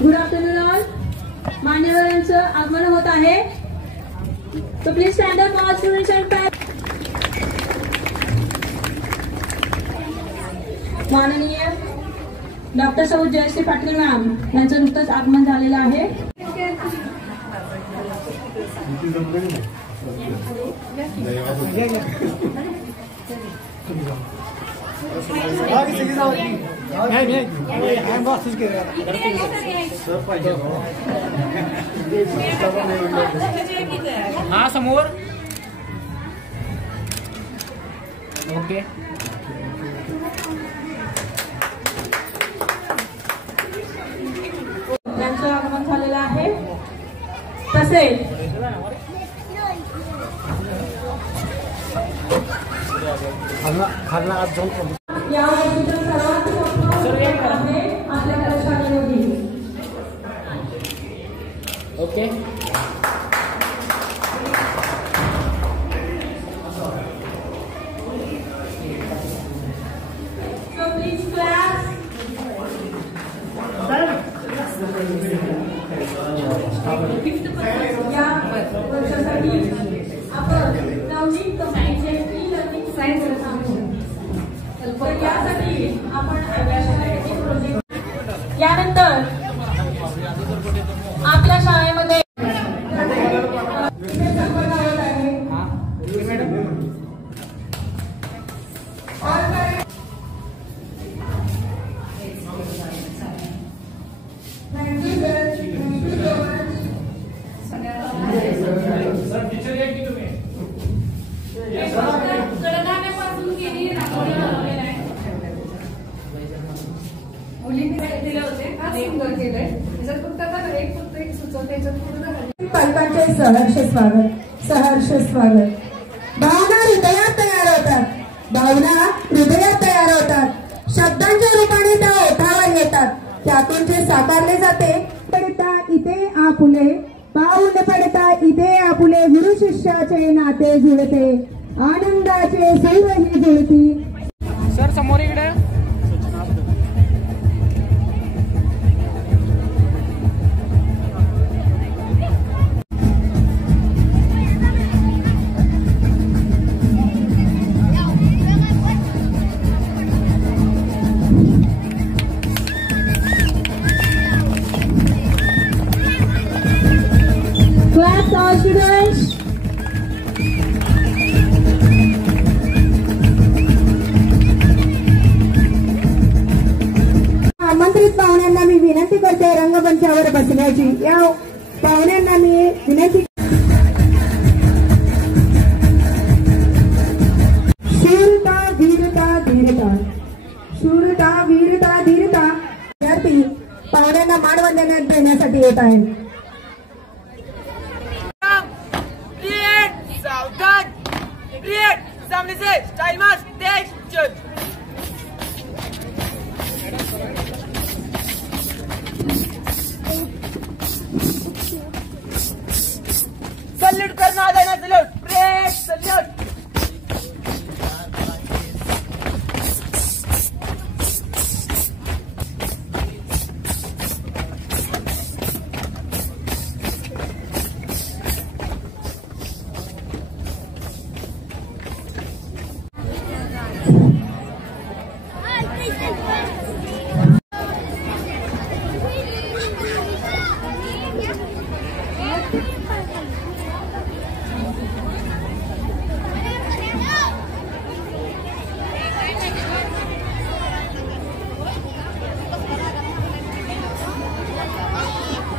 Good afternoon all. मान्यवरांचं आगमन होत आहे. So please stand up all students and clap. माननीय डॉक्टर सौ जयश्री पाटील मॅम यांचं नुकतंच आगमन झालेलं आहे. हा समोर. ओके. त्यांचं आगमन झालेलं आहे. तसेच या वर्षीचं सर्वात मोठं आहे आपल्या कलाशाळेमध्ये. ओके. So please clap. या वर्षासाठी आपण नवनीत कंपनीचे ई-लर्निंग सायन्स सांगू. तर यासाठी आपण आपल्या शाळेचे प्रोजेक्ट यानंतर आपल्या शाळेमध्ये पालकांचे सहर्ष स्वागत. सहर्ष स्वागत. भावना हृदयात तयार होतात. भावना हृदयात तयार होतात. शब्दांच्या रूपाने त्या ओठावर येतात. त्यातून जे साकारले जाते पडता इथे आपुले पाऊल पडता इथे आपुले गुरु शिष्याचे नाते जुळते. आनंदाचे सूरही जुळती. सर समोर इकडे. Clap all students. आमंत्रित पाहुण्यांना मी विनंती करते रंगमंचावर बसण्याची. या पाहुण्यांना मी विनंती. शूरता वीरता धीरता. शूरता वीरता धीरता. विद्यार्थी पाहुण्यांना मानवंदना देण्यासाठी येत आहेत. सावधान. क्रिएट सामने से स्टाइल मास्क तेज चल. सल्यूट करना देना. Salute. Create salute.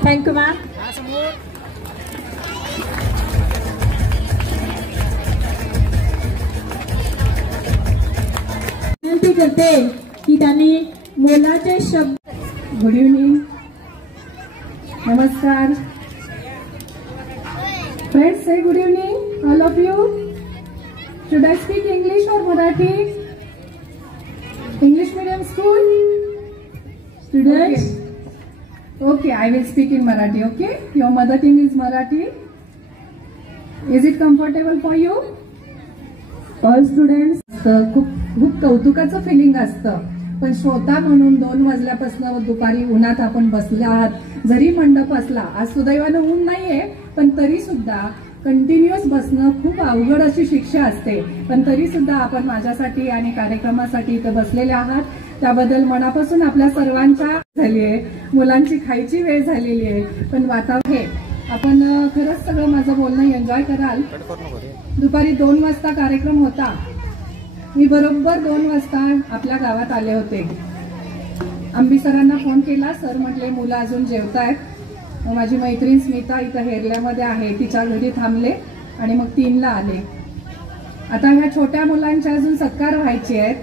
Thank you, ma'am. विनंती करते की त्यांनी मोलाचे शब्द. Good evening. नमस्कार. Friends, say good evening, all of you. Should I speak English or Marathi? English medium school students. Okay, I will speak in Marathi, okay? Your mother tongue is Marathi. Is it comfortable for you? All students, खूप कौतुकाचं feeling असतं, पण श्रोता म्हणून 2 वाजल्यापासून दुपारी उन्हात आपण बसले आहात. जरी मंडप असला, आज सुदैवानं ऊन नाहीये, पण तरी सुद्धा कंटिन्युअस बसणं खूप अवघड अशी शिक्षा असते. पण तरी सुद्धा आपण माझ्यासाठी आणि कार्यक्रमासाठी इथं बसलेले आहात, त्याबद्दल मनापासून आपल्या सर्वांच्या झाली आहे. मुलांची खायची वेळ झालेली आहे, पण वातावरण हे आपण खरंच सगळं माझं बोलणं एन्जॉय कराल. दुपारी 2 वाजता कार्यक्रम होता. मी बरोबर 2 वाजता आपल्या गावात आले होते. अंबी सरांना फोन केला. सर म्हटले मुलं अजून जेवतायत. माझी मैत्रीण स्मिता इथं हेरल्यामध्ये आहे, तिच्या घरी थांबले आणि मग 3ला आले. आता ह्या छोट्या मुलांच्या अजून सत्कार व्हायचे आहेत.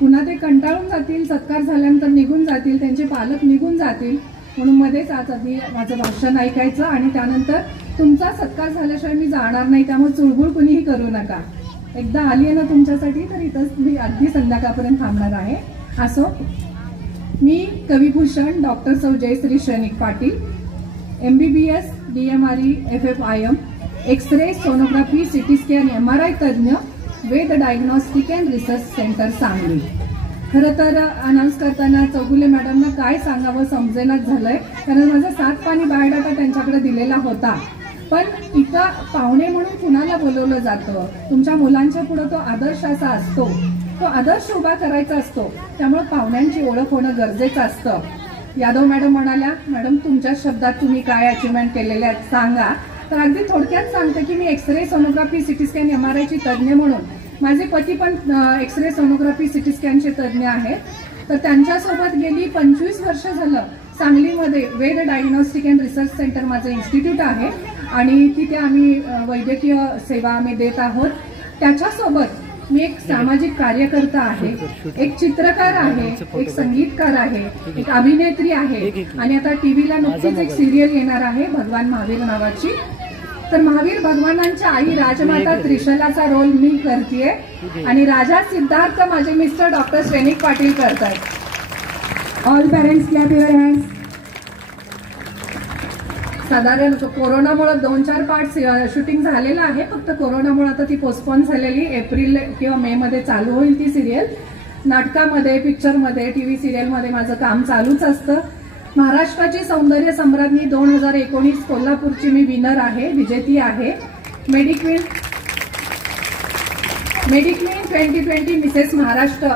पुन्हा ते कंटाळून जातील, सत्कार झाल्यानंतर निघून जातील, त्यांचे पालक निघून जातील, म्हणून मध्येच आज आधी माझं भाषण ऐकायचं आणि त्यानंतर तुमचा सत्कार झाल्याशिवाय मी जाणार नाही, त्यामुळे चुळबुळ कुणीही करू नका. एकदा आली आहे ना तुमच्यासाठी, तर इथंच मी अगदी संध्याकाळपर्यंत थांबणार आहे. असो, मी कविभूषण डॉक्टर सौ Jayashree Shrenik Patil, MBBS DMRE FFIM, x-ray, sonography, CT scan, MRI तज्ज्ञ, Ved diagnostic and research centre Sangli. खरं तर अनाऊन्स करताना चौगुले मॅडमना काय सांगावं समजेनाच झालंय, कारण माझा 7 पानी बायोडाटा त्यांच्याकडे दिलेला होता. पण इथं पाहुणे म्हणून कुणाला बोलवलं जातं? तुमच्या मुलांच्या पुढे तो आदर्श असा असतो, तो आदर्श उभा करायचा असतो, त्यामुळे पाहुण्यांची ओळख होणं गरजेचं असतं. यादव मॅडम म्हणाल्या, मॅडम तुमच्या शब्दात तुम्ही काय अचिव्हमेंट केलेले आहेत सांगा. तर अगदी थोडक्यात सांगते की मी x-ray, sonography, CT scan, MRI तज्ज्ञ म्हणून, माझे पती पण एक्स-रे, सोनोग्राफी, सिटी स्कॅनचे तज्ज्ञ आहेत. तर त्यांच्यासोबत गेली 25 वर्ष झालं सांगलीमध्ये वेद डायग्नॉस्टिक अँड रिसर्च सेंटर माझं इन्स्टिट्यूट आहे आणि तिथे आम्ही वैद्यकीय सेवा आम्ही देत आहोत. त्याच्यासोबत मी एक सामाजिक कार्यकर्ता आहे, एक चित्रकार आहे, एक संगीतकार आहे, एक अभिनेत्री आहे आणि आता टीव्हीला नुकतीच एक सिरियल येणार आहे भगवान महावीर नावाची. तर महावीर भगवानांच्या आई राजमाता त्रिशलाचा रोल मी करतेय आणि राजा सिद्धार्थ माझे मिस्टर डॉक्टर श्रेनिक पाटील करतायत. All parents clap your hands. साधारण कोरोनामुळे 2-4 पार्ट शूटिंग झालेलं आहे, फक्त कोरोनामुळे आता ती पोस्टपोन झालेली. एप्रिल किंवा मे मध्ये चालू होईल ती सिरियल. नाटकामध्ये, पिक्चरमध्ये, टीव्ही सिरियलमध्ये माझं काम चालूच असतं. महाराष्ट्राची सौंदर्य सम्राज्ञी 2019 कोल्हापूरची मी विनर आहे, विजेती आहे. मेडिक्वीन 2020 Mrs Maharashtra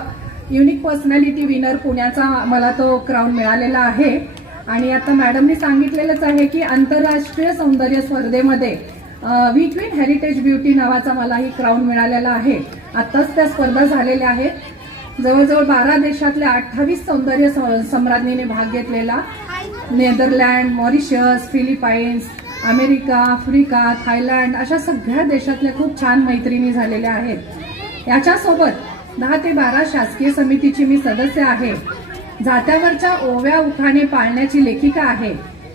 unique personality winner पुण्याचा मला तो क्राऊन मिळालेला आहे. आणि आता मॅडमनी सांगितलेलंच आहे की आंतरराष्ट्रीय सौंदर्य स्पर्धेमध्ये वी क्वीन हेरिटेज ब्युटी नावाचा मला ही क्राऊन मिळालेला आहे. आताच त्या स्पर्धा झालेल्या आहेत. जवळजवळ 12 देशातल्या 28 सौंदर्य सम्राज्ञीने भाग घेतलेला. Netherland, Mauritius, Philippines, America, Africa, Thailand अशा सगळ्या देशातल्या खूप छान मैत्रिणी झालेल्या आहेत. याच्यासोबत 10 ते 12 शासकीय समितीची मी सदस्य आहे. जात्यावरच्या ओव्या उखाणे पाळण्याची लेखिका आहे.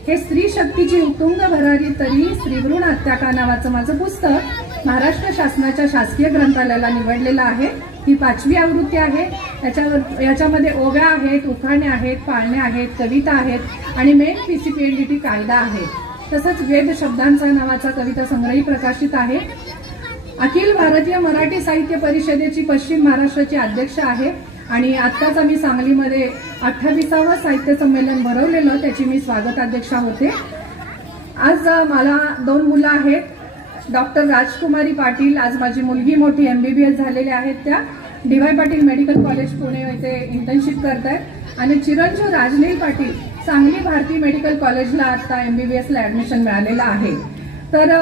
हे स्त्री शक्तीची उत्तुंग भरारी तरी स्त्रीभ्रूण हत्याका नावाचं माझं पुस्तक महाराष्ट्र शासनाच्या शासकीय ग्रंथालयाला निवडलेलं आहे. ही 5वी आवृत्ती आहे. याच्यामध्ये ओव्या आहेत, उखाणे आहेत, पाळणे आहेत, कविता आहेत आणि मेन PCPNDT कायदा आहे. तसंच वेद शब्दांचा नावाचा कविता संग्रही प्रकाशित आहे. अखिल भारतीय मराठी साहित्य परिषदेची पश्चिम महाराष्ट्राची अध्यक्ष आहे आणि आत्ताच आम्ही सांगलीमध्ये 28वा साहित्य संमेलन भरवलेलं, त्याची मी स्वागताध्यक्षा होते. आज मला 2 मुलं आहेत. डॉक्टर राजकुमारी पाटील, आज माझी मुलगी मोठी MBBS झालेल्या आहेत, त्या DY Patil medical college Pune येथे इंटर्नशिप करतायत. आणि चिरंजीव राजनील पाटील सांगली भारती मेडिकल कॉलेजला आता MBBSला ऍडमिशन मिळालेलं आहे. तर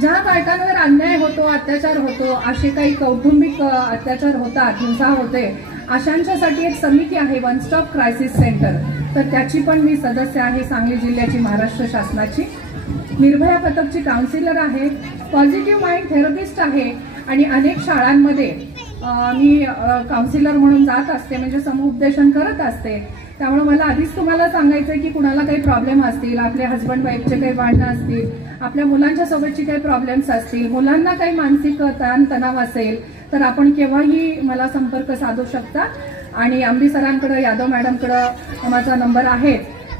ज्या बायकांवर अन्याय होतो, अत्याचार होतो, असे काही कौटुंबिक अत्याचार होतात, हिंसा होते, अशांच्यासाठी एक समिती आहे वन स्टॉप क्रायसिस सेंटर. तर त्याची पण मी सदस्य आहे, सांगली जिल्ह्याची, महाराष्ट्र शासनाची. निर्भया पथकची काउन्सिलर आहे, पॉझिटिव्ह माइंड थेरपिस्ट आहे आणि अनेक शाळांमध्ये मी काउन्सिलर म्हणून जात असते, म्हणजे समुपदेशन करत असते. त्यामुळे मला आधीच तुम्हाला सांगायचंय की कुणाला काही प्रॉब्लेम असतील, आपल्या हस्बंड वाईफचे काही भांडणं असतील, आपल्या मुलांच्या सोबतची काही प्रॉब्लेम्स असतील, मुलांना काही मानसिक ताणतणाव असेल, तर आपण केव्हाही मला संपर्क साधू शकता. आणि अंबी सरांकडे, यादव मॅडमकडे माझा नंबर आहे.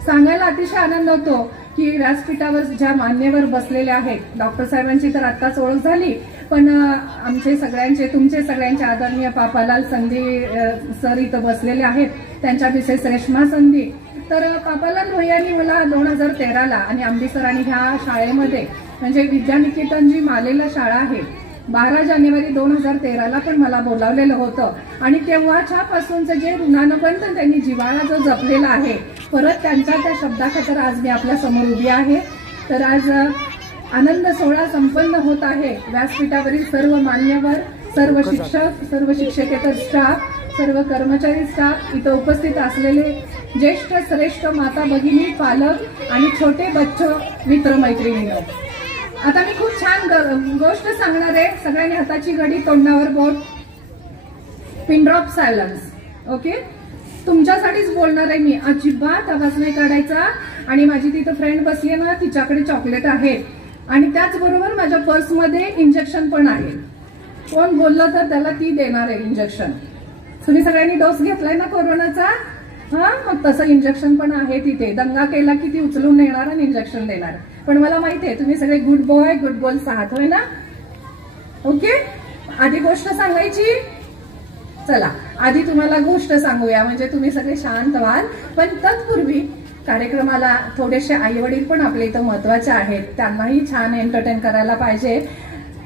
सांगायला अतिशय आनंद होतो की व्यासपीठावर ज्या मान्यवर बसलेले आहेत, डॉक्टर साहेबांची तर आत्ताच ओळख झाली, पण आमचे सगळ्यांचे, तुमचे सगळ्यांचे आदरणीय पापालाल संधी सर इथं बसलेले आहेत, त्यांच्या मिसेस रेश्मा संधी. तर पापालाल भैयांनी मला 2013ला आणि आंबी सरांनी ह्या शाळेमध्ये, म्हणजे विद्यानिकेतन जी मालेला शाळा आहे, 12 जानेवारी 2013ला पण मला बोलावलेलं होतं. आणि तेव्हाच्यापासूनचं जे ऋणानुबंध त्यांनी जिव्हाळा जो जपलेला आहे, परत त्यांच्या त्या शब्दाखातर आज मी आपल्या समोर उभी आहे. तर आज आनंद सोहळा संपन्न होत आहे. व्यासपीठावरील सर्व मान्यवर, सर्व शिक्षक, सर्व शिक्षकेतर स्टाफ, सर्व कर्मचारी स्टाफ, इथं उपस्थित असलेले ज्येष्ठ श्रेष्ठ माता भगिनी, पालक आणि छोटे बच्चो, मित्रमैत्रिणींनो, आता मी खूप छान गोष्ट सांगणार आहे. सगळ्यांनी हाताची घडी, तोंडावर बोट, पिन ड्रॉप सायलन्स. ओके, तुमच्यासाठीच बोलणार आहे मी, अजिबात आवाज नाही काढायचा. आणि माझी तिथं फ्रेंड बसली ना, तिच्याकडे चॉकलेट आहेत आणि त्याचबरोबर माझ्या पर्समध्ये इंजेक्शन पण आहे. कोण बोललं तर त्याला ती देणार आहे इंजेक्शन. तुम्ही सगळ्यांनी डोस घेतलाय ना कोरोनाचा? हा, मग तसं इंजेक्शन पण आहे तिथे. दंगा केला की ती उचलून नेणार आणि इंजेक्शन देणार. पण मला माहिती आहे तुम्ही सगळे गुड बॉय, गुड गर्ल्स आहात, होय ना? ओके, आधी गोष्ट सांगायची. चला, आधी तुम्हाला गोष्ट सांगूया, म्हणजे तुम्ही सगळे शांत व्हाल. पण तत्पूर्वी कार्यक्रमाला थोडेसे आई वडील पण आपल्या इथं महत्वाचे आहेत, त्यांनाही छान एंटरटेन करायला पाहिजे.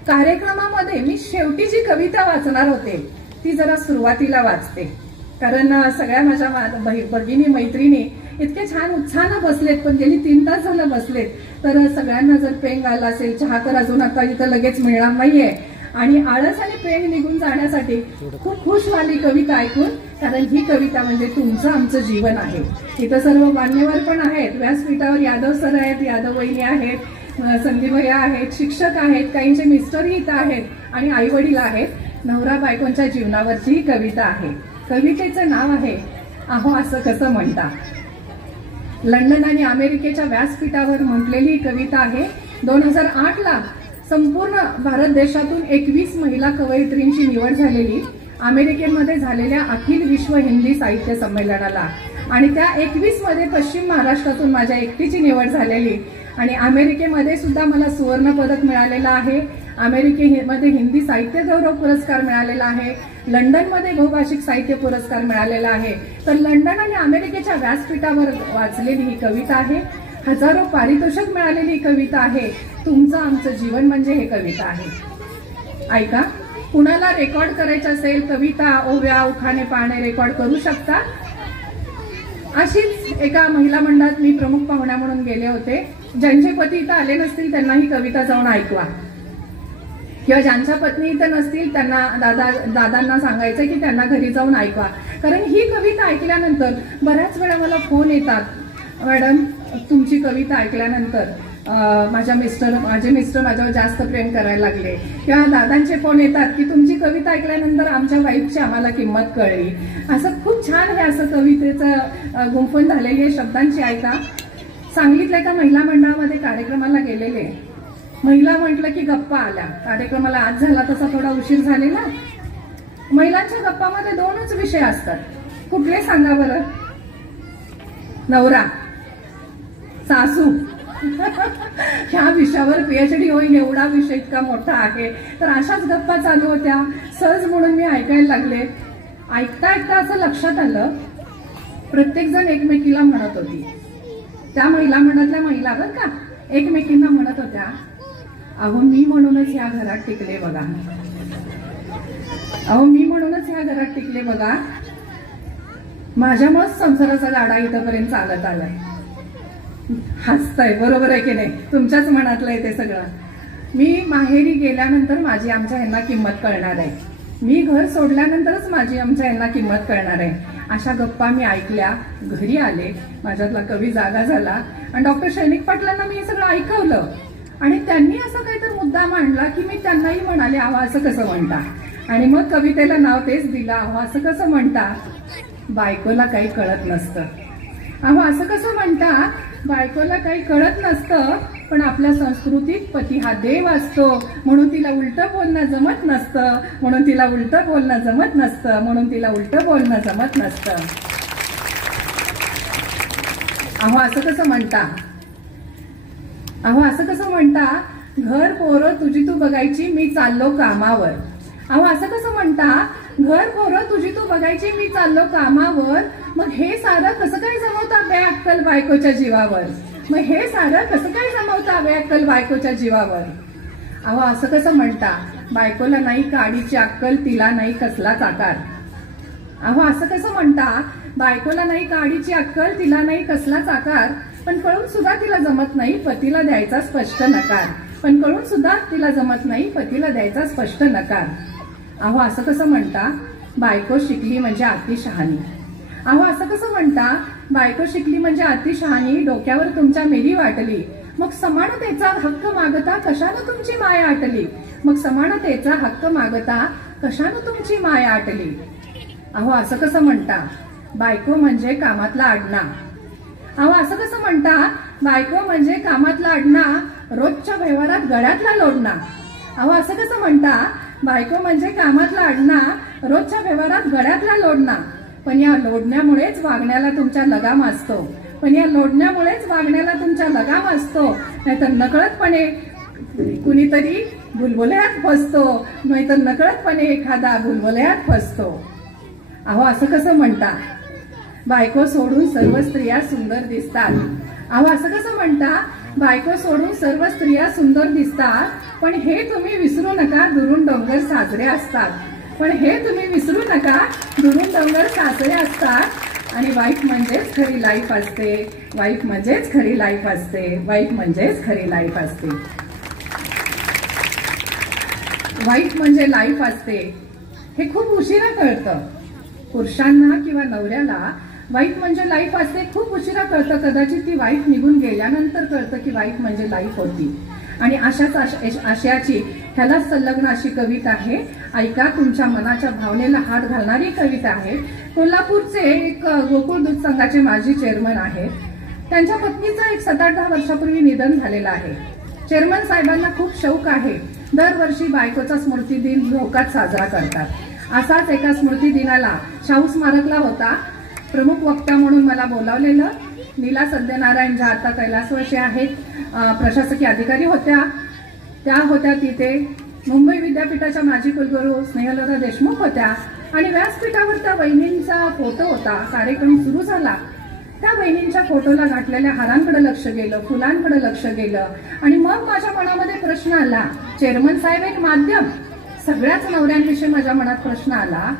कार्यक्रमामध्ये मी शेवटी जी कविता वाचणार होते ती जरा सुरुवातीला वाचते, कारण सगळ्या माझ्या भगिनी मैत्रिणी इतके छान उत्साहानं बसलेत, पण गेली 3 तास झालं बसलेत. तर सगळ्यांना जर पेंग आला असेल, चहा तर अजून आता इथं लगेच मिळणार नाहीये. आणि आळस आणि पेंग निघून जाण्यासाठी खूप खुश झाली कविता ऐकून, कारण ही कविता म्हणजे तुमचं आमचं जीवन आहे. इथं सर्व मान्यवर पण आहेत व्यासपीठावर. यादव सर आहेत, यादव वहिनी आहेत, संदीप भैया आहेत, शिक्षक आहेत, काहींचे मिस्टरही इथं आहेत आणि आई वडील आहेत. नवरा बायकोंच्या जीवनावरची ही कविता आहे. कवितेचं नाव आहे अहो असं कसं म्हणता. लंडन आणि अमेरिकेच्या व्यासपीठावर म्हटलेली कविता आहे. 2008ला संपूर्ण भारत देशातून 21 महिला कवयित्रींची निवड झालेली अमेरिकेमध्ये झालेल्या अखिल विश्व हिंदी साहित्य संमेलनाला. आणि त्या 21 मध्ये पश्चिम महाराष्ट्रातून माझ्या एकटीची निवड झालेली. आणि अमेरिकेमध्ये सुद्धा मला सुवर्ण पदक मिळालेलं आहे. अमेरिकेमध्ये हिंदी साहित्य गौरव पुरस्कार मिळालेला आहे. लंडनमध्ये बहुभाषिक साहित्य पुरस्कार मिळालेला आहे. तर लंडन आणि अमेरिकेच्या व्यासपीठावर वाचलेली ही कविता आहे. हजारो पारितोषिक मिळालेली कविता आहे. तुमचं आमचं जीवन म्हणजे हे कविता आहे. ऐका, कुणाला रेकॉर्ड करायचं असेल कविता, ओव्या, उखाणे, पाने रेकॉर्ड करू शकता. अशीच एका महिला मंडळात मी प्रमुख पाहुण्या म्हणून गेले होते. ज्यांचे पती इथं आले नसतील त्यांना ही कविता जाऊन ऐकवा, किंवा ज्यांच्या पत्नी इथं नसतील त्यांना दादांना सांगायचं की त्यांना घरी जाऊन ऐकवा. कारण ही कविता ऐकल्यानंतर बऱ्याच वेळा मला फोन येतात, मॅडम तुमची कविता ऐकल्यानंतर माझे मिस्टर माझ्यावर जास्त प्रेम करायला लागले, किंवा दादांचे फोन येतात की तुमची कविता ऐकल्यानंतर आमच्या वाईफची आम्हाला किंमत कळली. असं खूप छान हे असं कवितेचं गुंफण झालेली आहे शब्दांची. ऐका, सांगलीतल्या एका महिला मंडळामध्ये कार्यक्रमाला गेलेले. महिला म्हटलं की गप्पा आल्या. कार्यक्रमाला आज झाला तसा थोडा उशीर झालेला. महिलांच्या गप्पामध्ये 2च विषय असतात. कुठले सांगा बरं? नवरा, सासू. ह्या विषयावर PhD होईल एवढा विषय इतका मोठा आहे. तर अशाच गप्पा चालू होत्या. सहज म्हणून मी ऐकायला लागले. ऐकता ऐकता असं लक्षात आलं, प्रत्येक जण एकमेकीला म्हणत होती. त्या महिला मंडळातल्या महिला बरं का, एकमेकींना म्हणत होत्या, अहो मी म्हणूनच ह्या घरात टिकले बघा, अहो मी म्हणूनच ह्या घरात टिकले बघा, माझ्यामुळेच संसाराचा गाडा इथपर्यंत चालत आलाय. हसताय, बरोबर आहे की नाही? तुमच्याच मनातलं आहे ते सगळं. मी माहेरी गेल्यानंतर माझी आमच्या ह्यांना किंमत कळणार आहे. मी घर सोडल्यानंतरच माझी आमच्या ह्यांना किंमत कळणार आहे. अशा गप्पा मी ऐकल्या. घरी आले, माझ्यातला कवी जागा झाला आणि डॉक्टर शैनिक पाटलांना मी हे सगळं ऐकवलं. आणि त्यांनी असा काहीतरी मुद्दा मांडला की मी त्यांनाही म्हणाले, अहो असं कसं म्हणता. आणि मग कवितेला नाव तेच दिलं, अहो असं कसं म्हणता, बायकोला काही कळत नसतं. अहो असं कसं म्हणता, बायकोला काही कळत नसतं, पण आपल्या संस्कृतीत पती हा देव असतो, म्हणून तिला उलटं बोलणं जमत नसतं, म्हणून तिला उलटं बोलणं जमत नसतं, म्हणून तिला उलटं बोलणं जमत नसतं. अहो असं कसं म्हणता, अहो असं कसं म्हणता, घर पोरं तुझी तू बघायची मी चाललो कामावर. अहो असं कसं म्हणता, घर पोरं तुझी तू बघायची मी चाललो कामावर. मग हे सारं कसं काय जमवता बेअक्कल बायकोच्या जीवावर. मग हे सारं कसं काय जमवता बेअक्कल बायकोच्या जीवावर. अहो असं कसं म्हणता, बायकोला नाही काडीची अक्कल तिला नाही कसलाच आकार. अहो असं कसं म्हणता, बायकोला नाही काडीची अक्कल तिला नाही कसलाच आकार. पण कळून सुद्धा तिला जमत नाही पतीला द्यायचा स्पष्ट नकार. पण कळून सुद्धा तिला जमत नाही पतीला द्यायचा स्पष्ट नकार. अहो असं कसं म्हणता, बायको शिकली म्हणजे अति शहाणी. अहो असं कसं म्हणता, बायको शिकली म्हणजे अति शहाणी. डोक्यावर तुमच्या मेली वाटली, मग समानतेचा हक्क मागता कशानं तुमची माय आटली. मग समानतेचा हक्क मागता कशानं तुमची माय आटली. अहो असं कसं म्हणता, बायको म्हणजे कामातला अडणा. अहो असं कसं म्हणता, बायको म्हणजे कामातला अडणा, रोजच्या व्यवहारात गळ्यातला लोडणा. अहो असं कसं म्हणता, बायको म्हणजे कामातला अडणा, रोजच्या व्यवहारात गळ्यातला लोडणा. पण या लोडण्यामुळेच वागण्याला तुमच्या लगाम असतो. पण या लोडण्यामुळेच वागण्याला तुमच्या लगाम असतो. नाहीतर नकळतपणे कुणीतरी बुलबुल्यात फसतो. नाहीतर नकळतपणे एखादा बुलबुल्यात फसतो. अहो असं कसं म्हणता, बायको सोडून सर्व स्त्रिया सुंदर दिसतात. अहो असं कसं म्हणता, बायको सोडून सर्व स्त्रिया सुंदर दिसतात. पण हे तुम्ही विसरू नका, दुरून डोंगर साजरे असतात. पण हे तुम्ही विसरू नका, दुरून डोंगर साजरे असतात. आणि वाईफ म्हणजेच खरी लाईफ असते. वाईफ म्हणजेच खरी लाईफ असते. वाईफ म्हणजेच खरी लाईफ असते. वाईफ म्हणजे लाईफ असते हे खूप उशिरा कळतं. पुरुषांना किंवा नवऱ्याला वाईफ म्हणजे लाईफ असते खूप उशिरा कळतं. कदाचित ती वाईफ निघून गेल्यानंतर कळतं की वाईफ म्हणजे लाईफ होती. आणि अशाच आशयाची ह्याला संलग्न अशी कविता आहे. ऐका, तुमच्या मनाच्या भावनेला हात घालणारी कविता आहे. कोल्हापूरचे एक गोकुळ दूध संघाचे माजी चेअरमन आहेत. त्यांच्या पत्नीचं एक 7-8 वर्षापूर्वी निधन झालेलं आहे. चेअरमन साहेबांना खूप शौक आहे. दरवर्षी बायकोचा स्मृती दिन लोकात साजरा करतात. असाच एका स्मृती दिनाला शाहू स्मारकला होता. प्रमुख वक्ता म्हणून मला बोलावलेलं. नीला सत्यनारायण ज्या आता कैलासवासी आहेत, प्रशासकीय अधिकारी होत्या, त्या होत्या तिथे. मुंबई विद्यापीठाच्या माजी कुलगुरू स्नेहलता देशमुख होत्या. आणि व्यासपीठावर त्या वहिनींचा फोटो होता. कार्यक्रम सुरू झाला. त्या वहिनींच्या फोटोला घातलेल्या हारांकडे लक्ष गेलं, फुलांकडे लक्ष गेलं. आणि मग माझ्या मनामध्ये प्रश्न आला, चेअरमन साहेब एक माध्यम, सगळ्याच नवऱ्यांविषयी माझ्या मनात प्रश्न आला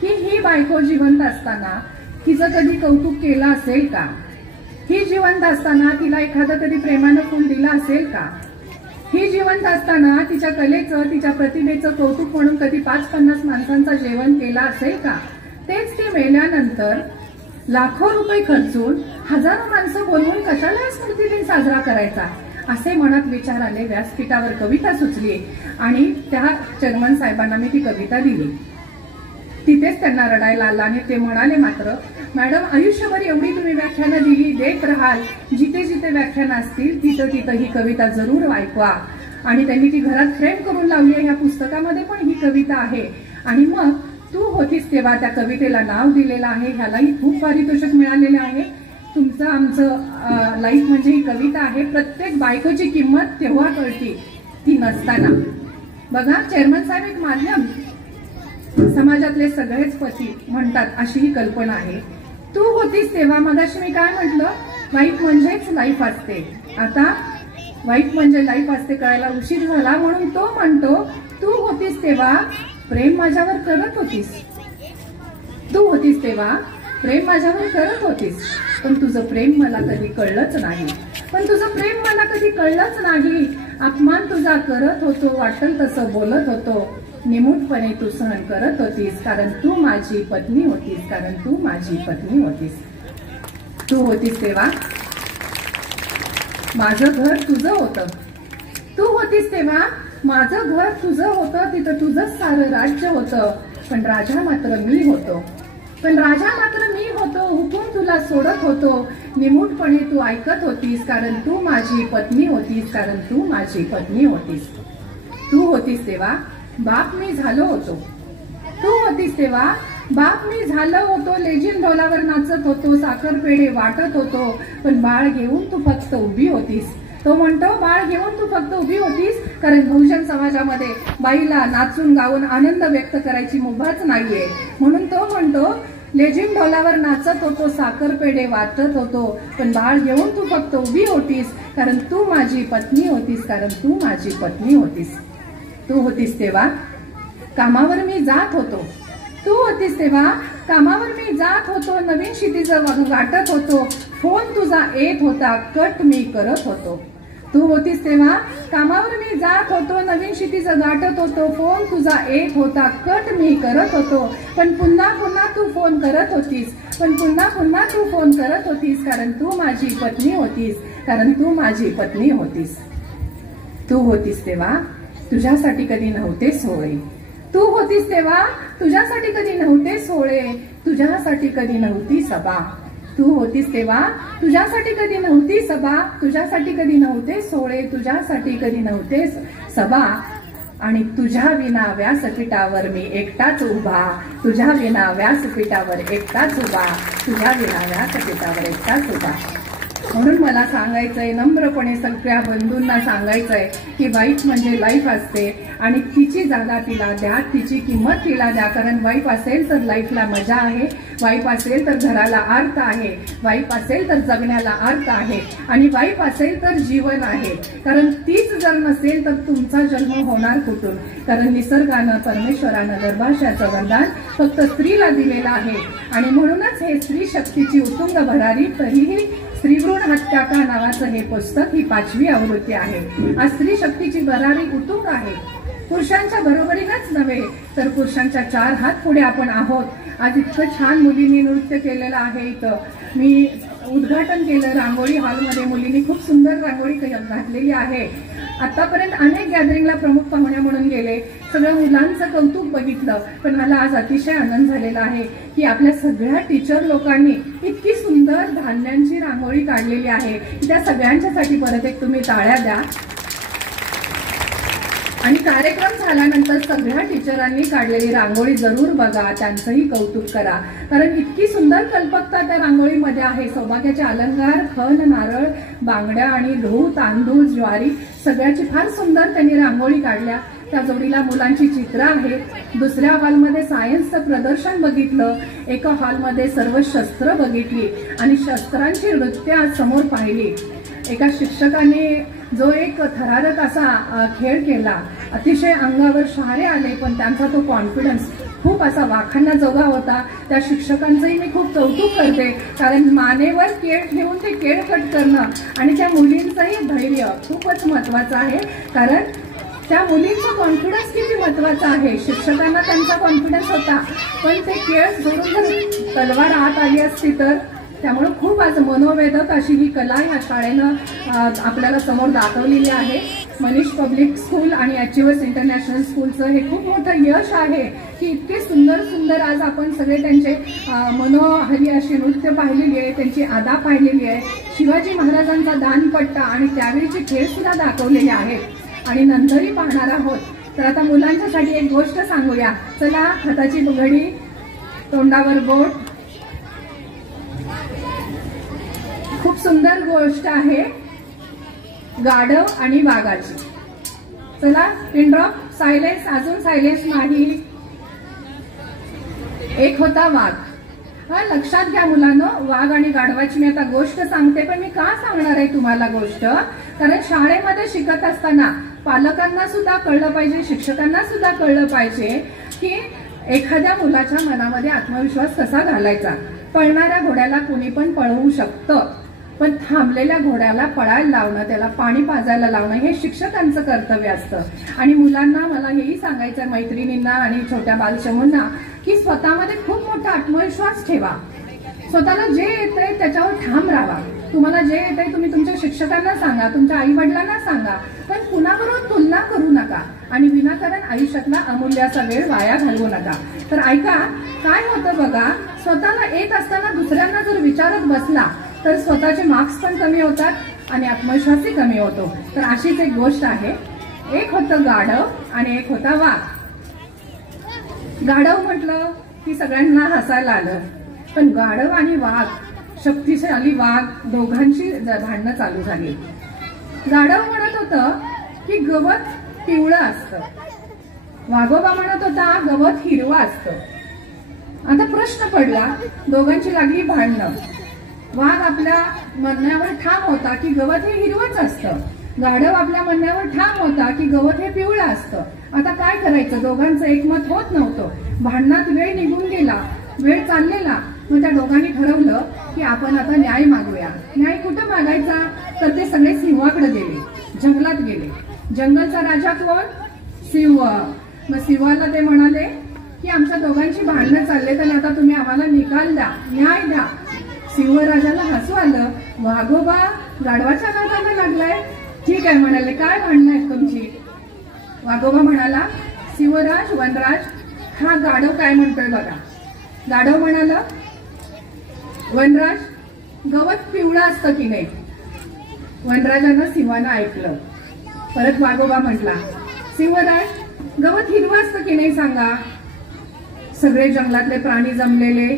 की ही बायको जिवंत असताना तिचं कधी कौतुक केलं असेल का. ही जिवंत असताना तिला एखादं कधी प्रेमानं फूल दिलं असेल का. ही जिवंत असताना तिच्या कलेचं, तिच्या प्रतिभेचं कौतुक म्हणून कधी 5-50 माणसांचं जेवण केलं असेल का. तेच ती मेल्यानंतर लाखो रुपये खर्चून हजारो माणसं बोलवून कशाला स्मृती दिन साजरा करायचा, असे मनात विचार आले. व्यासपीठावर कविता सुचली आणि त्या चेअरमन साहेबांना मी ती कविता दिली. तिथेच त्यांना रडायला आला आणि ते म्हणाले, मात्र मॅडम आयुष्यभर एवढी तुम्ही व्याख्यानं दिली, देत राहाल, जिथे जिथे व्याख्यानं असतील तिथं तिथं ही कविता जरूर ऐकवा. आणि त्यांनी ती घरात फ्रेम करून लावली आहे. ह्या पुस्तकामध्ये पण ही कविता आहे. आणि मग तू होतीस तेव्हा त्या कवितेला नाव दिलेलं आहे. ह्यालाही खूप पारितोषिक मिळालेलं आहे. तुमचं आमचं लाईफ म्हणजे ही कविता आहे. प्रत्येक बायकोची किंमत तेव्हा कळती ती नसताना. बघा, चेअरमन साहेब एक माध्यम, समाजातले सगळेच पती म्हणतात अशी ही कल्पना आहे. तू होतीस तेव्हा, मगाशी मी काय म्हटलं, वाईफ म्हणजेच लाईफ असते. आता वाईफ म्हणजे लाईफ असते कळायला उशीर झाला, म्हणून तो म्हणतो तू होतीस तेव्हा प्रेम माझ्यावर करत होतीस. तू होतीस तेव्हा प्रेम माझ्यावर करत होतीस. पण तुझं प्रेम मला कधी कळलंच नाही. पण तुझं प्रेम मला कधी कळलंच नाही. अपमान तुझा करत होतो, वाटेल तसं बोलत होतो. निमूटपणे तू सहन करत होतीस, कारण तू माझी पत्नी होतीस. कारण तू माझी पत्नी होतीस. तू होतीस तेव्हा माझं घर तुझं होतं. तू होतीस तेव्हा माझं घर तुझं होतं. तिथं तुझंच सारं राज्य होतं. पण राजा मात्र मी होतो. पण राजा मात्र मी होतो. हुकूम तुला सोडत होतो. निमूटपणे तू ऐकत होतीस, कारण तू माझी पत्नी होतीस. कारण तू माझी पत्नी होतीस. तू होतीस तेव्हा बाप मी झालो होतो. तू होतीस तेव्हा बाप मी झालं होतो, लेझिम ढोलावर नाचत होतो, साखर पेढे वाटत होतो, पण बाळ घेऊन तू फक्त उभी होतीस. तो म्हणतो बाळ घेऊन तू फक्त उभी होतीस, कारण बहुजन समाजामध्ये बाईला नाचून गाऊन आनंद व्यक्त करायची मुभाच नाहीये. म्हणून तो म्हणतो लेझिम ढोलावर नाचत होतो, साखर पेढे वाटत होतो, पण बाळ घेऊन तू फक्त उभी होतीस, कारण तू माझी पत्नी होतीस, कारण तू माझी पत्नी होतीस. तू होतीस तेव्हा कामावर मी जात होतो, तू होतीस तेव्हा कामावर मी जात होतो, नवीन क्षितिज गाठत होतो, फोन तुझा येत होता, कट मी करत होतो. तू होतीस तेव्हा कामावर मी जात होतो, नवीन क्षितिज गाठत होतो, फोन तुझा येत होता, कट मी करत होतो, पण पुन्हा पुन्हा तू फोन करत होतीस, पण पुन्हा पुन्हा तू फोन करत होतीस, कारण तू माझी पत्नी होतीस, कारण तू माझी पत्नी होतीस. तू होतीस तेव्हा तुझ्यासाठी कधी नव्हते सोहळे, तू होतीस तेव्हा तुझ्यासाठी कधी नव्हते सोहळे, तुझ्यासाठी कधी नव्हती सभा. तू होतीस तेव्हा तुझ्यासाठी कधी नव्हती सभा, तुझ्यासाठी कधी नव्हते सोहळे, तुझ्यासाठी कधी नव्हते सभा. आणि तुझ्या विना व्यासपीठावर मी एकटाच उभा, तुझ्या विना व्यासपीठावर एकटाच उभा, तुझ्या विना व्यासपीठावर एकटाच उभा. म्हणून मला सांगायचंय, नम्रपणे सगळ्या बंधूंना सांगायचंय की वाईफ म्हणजे लाईफ असते आणि तिची जागा तिला द्या, तिची किंमत तिला द्या. कारण वाईफ असेल तर लाईफला मजा आहे, वाईफ असेल तर घराला अर्थ आहे, वाईफ असेल तर जगण्याला अर्थ आहे, आणि वाईफ असेल तर जीवन आहे. कारण तीच जर नसेल तर तुमचा जन्म होणार कुठून? कारण निसर्गानं, परमेश्वरानं गर्भाशयाचं वरदान फक्त स्त्रीला दिलेलं आहे. आणि म्हणूनच हे स्त्री शक्तीची उत्तुंग भरारी. तरीही स्त्रीभ्रूण हत्या का नावाचं हे पुस्तक ही 5वी आवृत्ती आहे. आज स्त्री शक्तीची भरारी उत्तुंग आहे. पुरुषांच्या बरोबरीनच नव्हे तर पुरुषांच्या 4 हात पुढे आपण आहोत. आज इतकं छान मुलींनी नृत्य केलेलं आहे. इथं मी उद्घाटन केलं रांगोळी हॉलमध्ये, मुलींनी खूप सुंदर रांगोळी घातलेली आहे. आतापर्यंत अनेक गॅदरिंगला प्रमुख पाहुण्या म्हणून गेले, सगळ्या मुलांचं कौतुक बघितलं, पण मला आज अतिशय आनंद झालेला आहे की आपल्या सगळ्या टीचर लोकांनी इतकी सुंदर धान्यांची रांगोळी काढलेली आहे. त्या सगळ्यांच्यासाठी परत एक तुम्ही टाळ्या द्या. आणि कार्यक्रम झाल्यानंतर सगळ्या टीचरांनी काढलेली रांगोळी जरूर बघा, त्यांचंही कौतुक करा. कारण इतकी सुंदर कल्पकता त्या रांगोळीमध्ये आहे. सौभाग्याचे अलंकार, खण, नारळ, बांगड्या आणि गहू, तांदूळ, ज्वारी सगळ्याची फार सुंदर त्यांनी रांगोळी काढल्या. त्या जोडीला मुलांची चित्र आहेत. दुसऱ्या हॉलमध्ये सायन्सचं प्रदर्शन बघितलं, एका हॉलमध्ये सर्व शस्त्र बघितली आणि शस्त्रांची नृत्य समोर पाहिली. एका शिक्षकाने जो एक थरारक असा खेळ केला, अतिशय अंगावर शहारे आले, पण त्यांचा तो कॉन्फिडन्स खूप असा वाखाणण्याजोगा होता. त्या शिक्षकांचंही मी खूप कौतुक करते, कारण मानेवर केळ ठेवून ते केळ कट करणं आणि त्या मुलींचंही धैर्य खूपच महत्वाचं आहे. कारण त्या मुलींचा कॉन्फिडन्स किती महत्वाचा आहे. शिक्षकांना त्यांचा कॉन्फिडन्स होता, पण ते केळ सोडून जर तलवार आत आली असती तर. त्यामुळे खूप आज मनोवेधक अशी ही कला या शाळेनं आपल्याला समोर दाखवलेली आहे. मनीष पब्लिक स्कूल आणि अचिव्हर्स इंटरनॅशनल स्कूलचं हे खूप मोठं यश आहे की इतके सुंदर सुंदर आज आपण सगळे त्यांचे मनोहरी अशी नृत्य पाहिलेली आहे, त्यांची अदा पाहिलेली आहे. शिवाजी महाराजांचा दानपट्टा आणि त्यावेळीचे खेळ सुद्धा दाखवलेले आहेत आणि नंतरही पाहणार आहोत. तर आता मुलांच्यासाठी एक गोष्ट सांगूया. चला, हाताची घडी, तोंडावर बोट. खूप सुंदर गोष्ट आहे गाढव आणि वाघाची. चला, पिन ड्रॉप, सायलेन्स. अजून सायलेन्स नाही. एक होता वाघ. लक्षात घ्या मुलांनो, वाघ आणि गाढवाची मी आता गोष्ट सांगते. पण मी का सांगणार आहे तुम्हाला गोष्ट? कारण शाळेमध्ये शिकत असताना पालकांना सुद्धा कळलं पाहिजे, शिक्षकांना सुद्धा कळलं पाहिजे की एखाद्या मुलाच्या मनामध्ये आत्मविश्वास कसा घालायचा. पळणाऱ्या घोड्याला कुणी पण पळवू शकतं, पण थांबलेल्या घोड्याला पळायला लावणं, त्याला पाणी पाजायला लावणं हे शिक्षकांचं कर्तव्य असतं. आणि मुलांना मला हेही सांगायचं, मैत्रिणींना आणि छोट्या बालचमूंना, की स्वतःमध्ये खूप मोठा आत्मविश्वास ठेवा. स्वतःला जे येतंय त्याच्यावर ठाम राहा. तुम्हाला जे येतंय तुम्ही तुमच्या शिक्षकांना सांगा, तुमच्या आई वडिलांना सांगा, पण कुणाबरोबर तुलना करू नका आणि विनाकारण आयुष्यातला अमूल्य असा वेळ वाया घालवू नका. तर ऐका, काय होतं बघा, स्वतःला येत असताना दुसऱ्यांना जर विचारत बसला तर स्वतःचे मार्क्स पण कमी होतात आणि आत्मविश्वासही कमी होतो. तर अशीच एक गोष्ट आहे. एक होतं गाढव आणि एक होता वाघ. गाढव म्हटलं की सगळ्यांना हसायला आलं. पण गाढव आणि वाघ, शक्तिशाली वाघ, दोघांची भांडणं चालू झाली. गाढव म्हणत होतं की गवत पिवळं असतं, वाघोबा म्हणत होता गवत हिरवं असतं. आता प्रश्न पडला, दोघांची लागली भांडणं. वाघ आपल्या म्हणण्यावर ठाम होता की गवत हे हिरवंच असतं, गाढव आपल्या म्हणण्यावर ठाम होता की गवत हे पिवळं असतं. आता काय करायचं, दोघांचं एकमत होत नव्हतं. भांडणात वेळ निघून गेला, वेळ चाललेला. मग त्या दोघांनी ठरवलं की आपण आता न्याय मागूया. न्याय कुठं मागायचा, तर ते सगळे सिंहाकडे गेले, जंगलात गेले. जंगलचा राजा कोण, सिंह. मग सिंहाला ते म्हणाले की आमच्या दोघांची भांडणं चालले, तर आता तुम्ही आम्हाला निकाल द्या, न्याय द्या. सिंह राजाला हसू आलं. वाघोबा गाढवाच्या नादाला लागलाय. ठीक आहे म्हणाले, काय भांडणं आहेत तुमची. वाघोबा म्हणाला, सिंहराज, वनराज, हा गाढव काय म्हणतोय बघा. गाढव म्हणाला, वनराज, गवत पिवळं असतं की नाही. वनराजानं सिंहानं ऐकलं. परत वाघोबा म्हटला, सिंहराज, गवत हिरवं असतं की नाही सांगा. सगळे जंगलातले प्राणी जमलेले,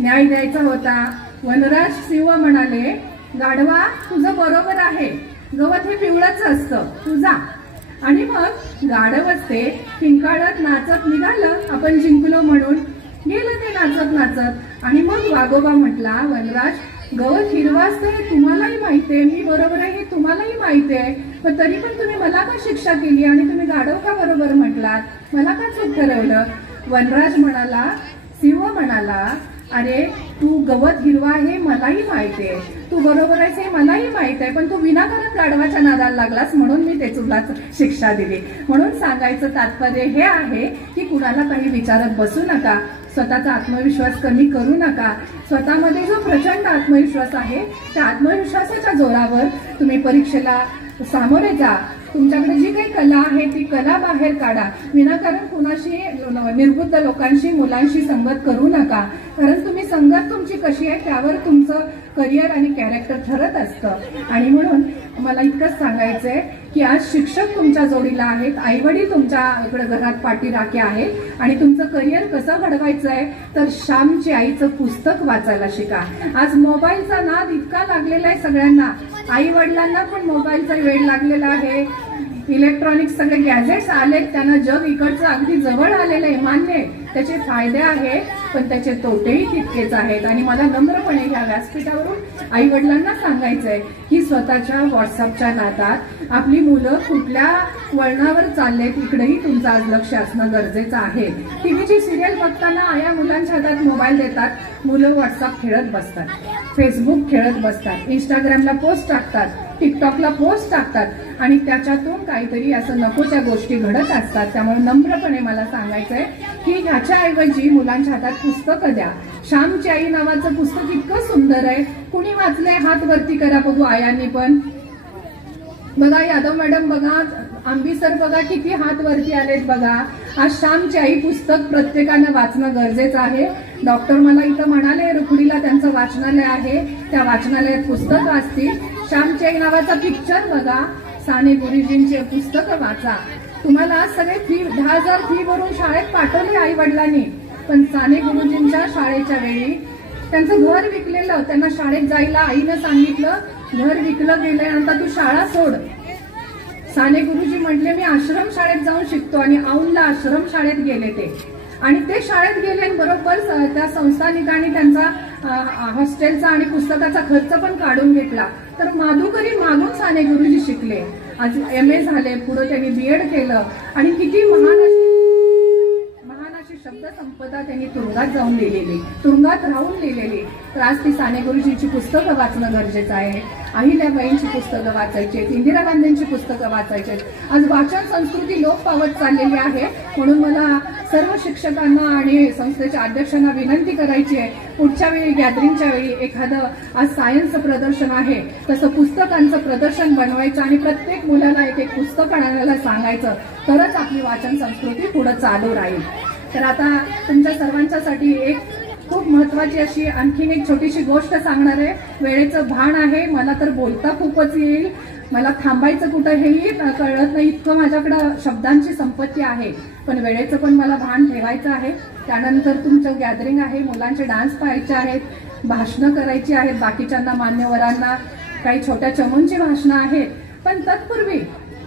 न्याय द्यायचा होता. वनराज सिंह म्हणाले, गाढवा, तुझं बरोबर आहे, गवत हे पिवळंच असतं, तू जा. आणि मग गाढवच ते किंकाळत नाचत निघालं, आपण जिंकलो म्हणून. गेलं ते नाचत नाचत. आणि मग वाघोबा म्हटला, वनराज, गवत हिरवं असतं हे तुम्हालाही माहितीये, मी बरोबर आहे हे तुम्हालाही माहितीये, पण तरी पण तुम्ही मला का शिक्षा केली आणि तुम्ही गाढव का बरोबर म्हटलात, मला का चूक ठरवलं. वनराज म्हणाला, सिंह म्हणाला, अरे तू गवत हिरवा आहे मलाही माहितीये, तू बरोबर आहेस हे मलाही माहित आहे, पण तू विनाकारण गाढवाच्या नादाला लागलास म्हणून मी ते तुला शिक्षा दिली. म्हणून सांगायचं तात्पर्य हे आहे की कुणाला काही विचारत बसू नका, स्वतःचा आत्मविश्वास कमी करू नका. स्वतःमध्ये जो प्रचंड आत्मविश्वास आहे त्या आत्मविश्वासाच्या जोरावर तुम्ही परीक्षेला सामोरे जा. तुमच्याकडे जी काही कला आहे ती कला बाहेर काढा. विनाकारण कुणाशी, निर्बुद्ध लोकांशी, मुलांशी संगत करू नका, कारण तुम्ही संगत तुमची कशी आहे त्यावर तुमचं करिअर आणि कॅरेक्टर ठरत असतं. आणि म्हणून मला इतकंच सांगायचंय की आज शिक्षक तुमच्या जोडीला आहेत, आईवडील तुमच्या इकडे घरात पाठीराखे आहेत, आणि तुमचं करिअर कसं घडवायचंय तर श्यामची आईचं पुस्तक वाचायला शिका. आज मोबाईलचा नाद इतका लागलेला आहे सगळ्यांना, आई वडिलांना पण मोबाईलचा वेळ लागलेला आहे. इलेक्ट्रॉनिक्स सगळे गॅजेट्स आलेत, त्यांना जग इकडचं अगदी जवळ आलेलं आहे, मान्य आहे. त्याचे फायदे आहेत पण त्याचे तोटेही तितकेच आहेत. आणि मला नम्रपणे या व्यासपीठावरून आई वडिलांना सांगायचंय की स्वतःच्या व्हॉट्सअपच्या नादात आपली मुलं कुठल्या वळणावर चाललेत इकडेही तुमचं आज लक्ष असणं गरजेचं आहे. टीव्हीची सिरियल बघताना आया मुलांच्या हातात मोबाईल देतात, मुलं व्हॉट्सअप खेळत बसतात, फेसबुक खेळत बसतात, इंस्टाग्रामला पोस्ट टाकतात, टिकटॉकला पोस्ट टाकतात, आणि त्याच्यातून काहीतरी असं नकोच्या गोष्टी घडत असतात. त्यामुळे नम्रपणे मला सांगायचंय की ह्याच्याऐवजी मुलांच्या हातात पुस्तकं द्या. श्यामची आई नावाचं पुस्तक इतकं सुंदर आहे, कुणी वाचलंय हात वरती करा बघू आयांनी पण. बघा यादव मॅडम बघा, आंबी सर बघा, किती हात वरती आलेत बघा. आज श्यामची आई पुस्तक प्रत्येकानं वाचणं गरजेचं आहे. डॉक्टर मला इथं म्हणाले रुखडीला त्यांचं वाचनालय आहे, त्या वाचनालयात पुस्तक वाचतील. श्यामची आई नावाचा पिक्चर बघा, साने गुरुजींचे पुस्तकं वाचा. तुम्हाला आज सगळे फी 10,000 फी भरून शाळेत पाठवले आई वडिलांनी, पण साने गुरुजींच्या शाळेच्या वेळी त्यांचं घर विकलेलं, त्यांना शाळेत जायला आईनं सांगितलं घर विकलं गेलंय, आता तू शाळा सोड. साने गुरुजी म्हटले मी आश्रम शाळेत जाऊन शिकतो, आणि औंधला आश्रम शाळेत गेले ते, आणि ते शाळेत गेले बरोबर त्या संस्थानिकांनी त्यांचा हॉस्टेलचा आणि पुस्तकाचा खर्च पण काढून घेतला. तर माधुकरी मागून साने गुरुजी शिकले, आज MA झाले, पुढे त्यांनी BEd केलं, आणि किती महान अशी शब्द संपदा त्यांनी तुरुंगात जाऊन लिहिलेली, तुरुंगात राहून लिहिलेली. तर आज ती साने गुरुजींची पुस्तकं वाचणं गरजेचं आहे. अहिल्याबाईंची पुस्तकं वाचायची आहेत, इंदिरा गांधींची पुस्तकं वाचायची आहेत. आज वाचन संस्कृती लोप पावत चाललेली आहे. म्हणून मला सर्व शिक्षकांना आणि संस्थेच्या अध्यक्षांना विनंती करायची आहे, पुढच्या वेळी गॅदरिंगच्या वेळी एखादं आज सायन्सचं प्रदर्शन आहे तसं पुस्तकांचं प्रदर्शन बनवायचं, आणि प्रत्येक मुलाला एक एक पुस्तक आणायला सांगायचं, तरच आपली वाचन संस्कृती पुढे चालू राहील. तर आता तुमच्या सर्वांच्यासाठी एक खूप महत्वाची अशी आणखीन एक छोटीशी गोष्ट सांगणार आहे. वेळेचं भान आहे, मला तर बोलता खूपच येईल, मला थांबायचं कुठं हेही कळत नाही, इतकं माझ्याकडं शब्दांची संपत्ती आहे, पण वेळेचं पण मला भान ठेवायचं आहे. त्यानंतर तुमचं गॅदरिंग आहे, मुलांचे डान्स पाहायचे आहेत, भाषणं करायची आहेत, बाकीच्यांना मान्यवरांना काही छोट्या चमूंची भाषणं आहेत. पण तत्पूर्वी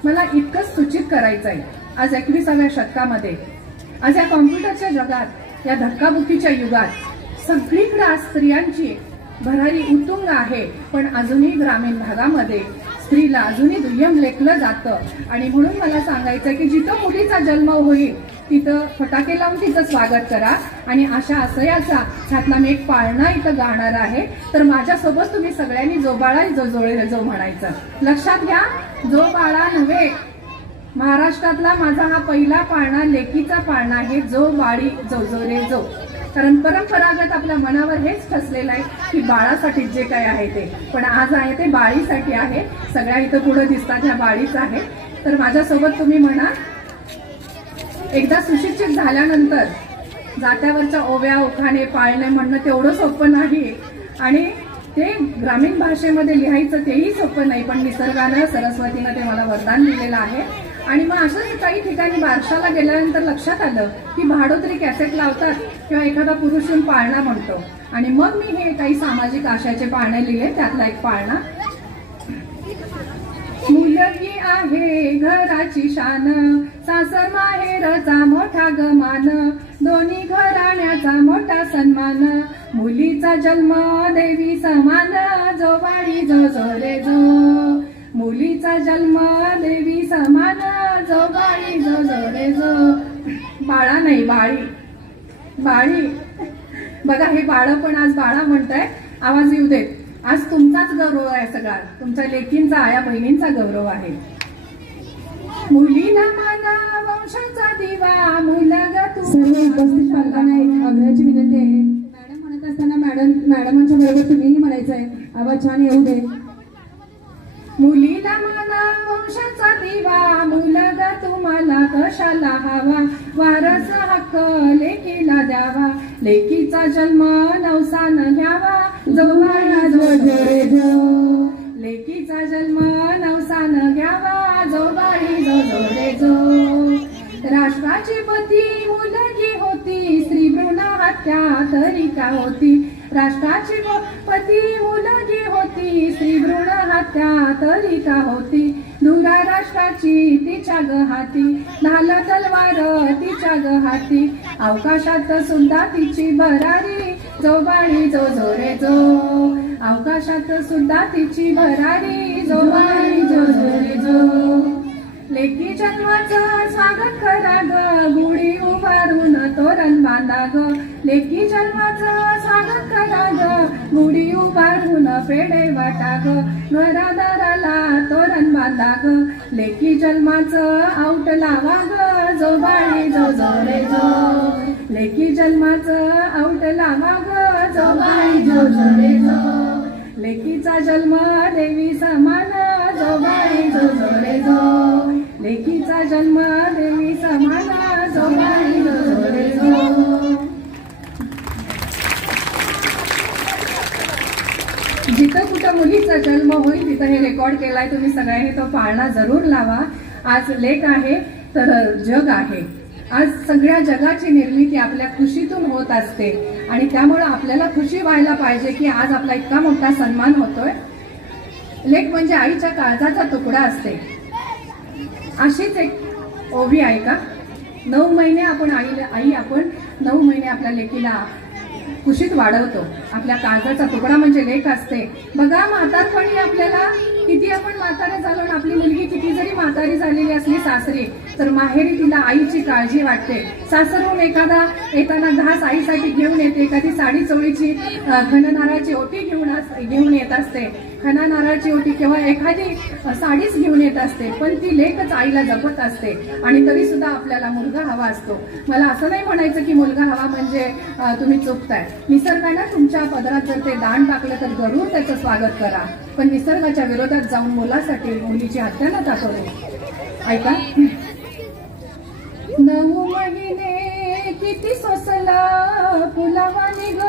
मला इतकंच सूचित करायचं आहे, आज 21व्या शतकामध्ये, आज या कॉम्प्युटरच्या जगात, या धक्काबुक्कीच्या युगात सगळीकडे आज स्त्रियांची भरारी उतुंग आहे. पण अजूनही ग्रामीण भागामध्ये स्त्रीला अजूनही दुय्यम लेखलं जातं. आणि म्हणून मला सांगायचं की जिथं मुलीचा जन्म होईल तिथं फटाके लावून तिचं स्वागत करा. आणि अशा आशयाचा ह्यातला मी एक पाळणा इथं गाणार आहे. तर माझ्यासोबत तुम्ही सगळ्यांनी जो बाळा जो जोळे जो म्हणायचं. लक्षात घ्या, जो बाळा नव्हे, महाराष्ट्रातला माझा हा पहिला पाळणा लेकीचा पाळणा आहे. जो बाळी जो जो रे जो. कारण परंपरागत आपल्या मनावर हेच ठसलेलं आहे की बाळासाठी जे काय आहे ते, पण आज आहे ते बाळीसाठी आहे. सगळ्या इथं पुढे दिसतात ह्या बाळीच आहे. तर माझ्यासोबत तुम्ही म्हणा. एकदा सुशिक्षित झाल्यानंतर जात्यावरच्या ओव्या उखाणे पाळणे म्हणणं तेवढं सोपं नाही आणि ते ग्रामीण भाषेमध्ये लिहायचं तेही सोपं नाही. पण निसर्गानं सरस्वतीनं ते मला वरदान दिलेलं आहे. आणि मग असंच काही ठिकाणी बारशाला गेल्यानंतर लक्षात आलं की भाडोत्री कॅसेट लावतात किंवा एखादा पुरुष येऊन पाळणा म्हणतो. आणि मग मी हे काही सामाजिक आशयाचे पाळणे लिहिले. त्यातला एक पाळणा. मुलगी आहे घराची शान, सासर माहेरचा मोठा गमान, दोन्ही घराण्याचा मोठा सन्मान, मुलीचा जन्म देवी समान, जो बाळी जो जो रे जो. मुलीचा जन्म देवी समान, जो बाळी जो जो रे जो. बाळा नाही बाळी, बाळी. बघा हे बाळ पण आज बाळा म्हणताय, आवाज येऊ देत. आज तुमचाच गौरव आहे सगळा, तुमच्या लेकींचा आया बहिणींचा गौरव आहे. मुलीला माना वंशाचा दिवा, मुलगा तू. सर्व उपस्थित पालकांना एक आग्रहाची विनंती आहे. मॅडम म्हणत असताना मॅडमांच्या बरोबर तुम्हीही म्हणायचं आहे. आवाज छान येऊ दे. मुलीला माना वंशाचा दिवा, मुलगा तुम्हाला कशाला हवा, वारस हक्क लेकीला द्यावा, लेकीचा जन्म नवसान घ्यावा, जो बाळा जो जो रे जो. लेकीचा जन्म नवसान घ्यावा, जो बाळी जो जो रे जो. राष्ट्राची पती मुलगी होती, स्त्री भ्रूण हत्या तरी का होती. राष्ट्राची पती मुलगी होती, स्त्री भ्रूण हत्या तरी का होती. धुरा राष्ट्राची तिच्या गहाती, ढाल तलवार तिच्या गहाती, अवकाशात सुद्धा तिची भरारी, जो बाळी जो जो रे जो. अवकाशात सुद्धा तिची भरारी, जो बाळी जो जो रे जो. लेकी जन्माचं स्वागत करा ग, गुढी उभारून तोरण बांधा ग. लेकी जन्माचं स्वागत करा ग, गुढी उभारून पेढे वाटा ग. घरादाराला तोरण बांधा ग, लेकी जन्माचं आऊट लावा ग, जो बाळी जो जो रे जो. लेकी जन्माचं आऊट लावा ग, जो बाळी जो जो रे जो. लेकीचा जन्म देवी समान, जो बाळी जो जो रे जो. लेकीचा जन्म देवी समान, जो बाळी जो जो रे जो. जिथं कुठं मुलीचा जन्म होईल तिथं हे रेकॉर्ड केलाय. तुम्ही सगळ्यांनी तो पाळणा जरूर लावा. आज लेक आहे तर जग आहे. आज सगळ्या जगाची निर्मिती आपल्या खुशीतून होत असते आणि त्यामुळे आपल्याला खुशी व्हायला पाहिजे की आज आपला इतका मोठा सन्मान होतोय. लेक म्हणजे आईच्या काळजाचा तुकडा असते. अशीच एक ओवी आहे का, 9 महिने आपण आई आपण 9 महिने आपल्या लेकीला कुशीत वाढवतो. आपल्या काळजाचा तुकडा म्हणजे लेक असते. बघा म्हातारपणी आपल्याला किती आपण म्हातारे झालो आणि आपली मुलगी किती जरी म्हातारी झालेली असली सासरी तर माहेरी तिला आईची काळजी वाटते. सासरहून एखादा येताना घास आईसाठी घेऊन येते, एखादी साडी चोळीची खणनाराची ओटी घेऊन येत असते. खणा नारळाची ओटी किंवा एखादी साडीच घेऊन येत असते. पण ती लेकच आईला जपत असते आणि तरी सुद्धा आपल्याला मुलगा हवा असतो. मला असं नाही म्हणायचं की मुलगा हवा म्हणजे तुम्ही चुकताय. निसर्गानं तुमच्या पदरात जर ते दान टाकलं तर जरूर त्याचं स्वागत करा. पण निसर्गाच्या विरोधात जाऊन मुलासाठी मुलीची हत्या नका करू. ऐका. 9 महिने किती सोसला फुलावा निघ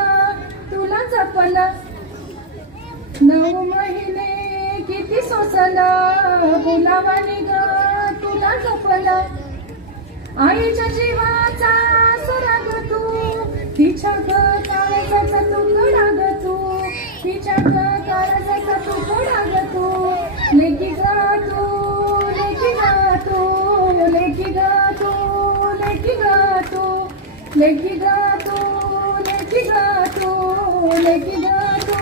तुला जपला. 9 महिने किती सोसला फुलावा निघ तुला जपला. आईच्या जीवाचा सराग तू तिच्या काळजाचा तुकडा ग तू, तिच्या काळजाचा तुकडा ग तू, लेकी ग तू, लेकी ग तू, लेकी ग तू, लेकी ग तू, लेकी ग तू, लेकी ग तू, लेकी ग तू,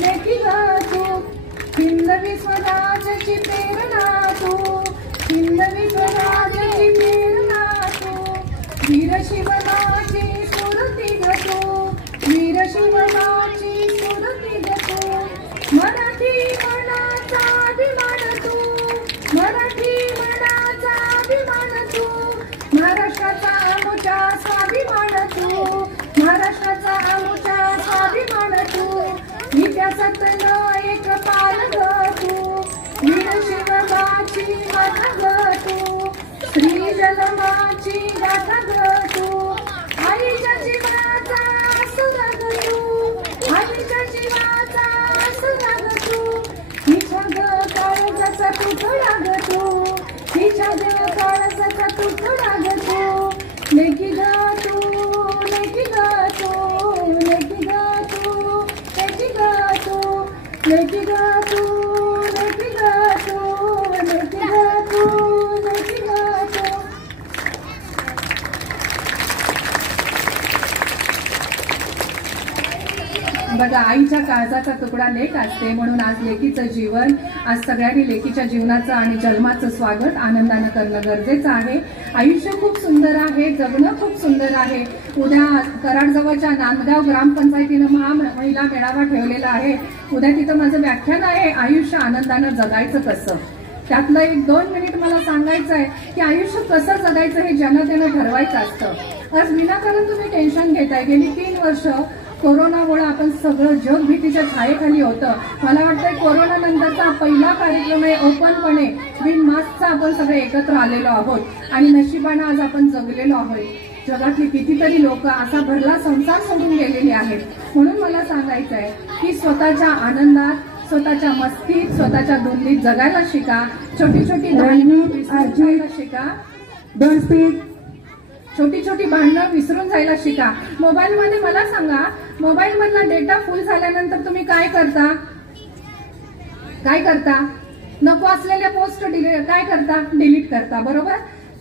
लेकी ग तू, हिंदवी स्वराज्याची प्रेरणा तू, हिंदवी स्वराज्याची प्रेरणा तू, वीर शिवनाची स्फूर्ती ग तू, वीर शिवनाची स्फूर्ती ग तू, मराठी मनाचा अभिमान तू, मराठी मनाचा अभिमान तू, महाराष्ट्राचा आमच्या स्वाभिमान तू, महाराष्ट्राचा आमच्या स्वाभिमान तू, इतिहासातलं एक पान ग तू, वीर शिवबाची गाथा ग तू, श्री जन्माची गाथा ग तू, आईच्या जीवाचा असुरा ग तू, आईच्या जीवाचा असुरा ग तू, तिच्या ग काळजाचा तुकडा ग तू, तिच्या ग काळजाचा तुकडा ग तू, लेकी ग तू, लेकी ग तू, लेकी ग तू, लेकी ग तू, लेकी ग तू, लेकी ग तू, लेकी ग तू, लेकी ग तू. बघा, आईच्या काळजाचा तुकडा लेक असते, म्हणून आज लेकीचं जीवन, आज सगळ्यांनी लेकीच्या जीवनाचं आणि जन्माचं स्वागत आनंदानं करणं गरजेचं आहे. आयुष्य खूप सुंदर आहे, जगणं खूप सुंदर आहे. उद्या कराडजवळच्या नांदगाव ग्रामपंचायतीनं महिला मेळावा ठेवलेला आहे. उद्या तिथं माझं व्याख्यान आहे, आयुष्य आनंदानं जगायचं कसं. त्यातलं 1-2 मिनिट मला सांगायचं आहे की आयुष्य कसं जगायचं हे जनतेनं ठरवायचं असतं. आज विनाकारण तुम्ही टेन्शन घेताय. गेली 3 वर्ष कोरोनामुळे आपण सगळं जग भीतीच्या छायेखाली होतं. मला वाटतंय कोरोना नंतरचा पहिला कार्यक्रम आहे ओपनपणे बिन मास्कचा आपण सगळे एकत्र आलेलो आहोत आणि नशिबानं आज आपण जगलेलो आहोत. जगातली कितीतरी लोक असा भरला संसार सोडून गेलेले आहेत. म्हणून मला सांगायचं आहे की स्वतःच्या आनंदात, स्वतःच्या मस्तीत, स्वतःच्या धुंदीत जगायला शिका. छोटी छोटी भांडणं शिका. Don't speak. छोटी छोटी भांडणं विसरून जायला शिका. मोबाईलमध्ये मला सांगा, मोबाईल मधला डेटा फुल झाल्यानंतर तुम्ही काय करता? काय करता? नको असलेल्या पोस्ट काय करता? डिलीट करता, बरोबर?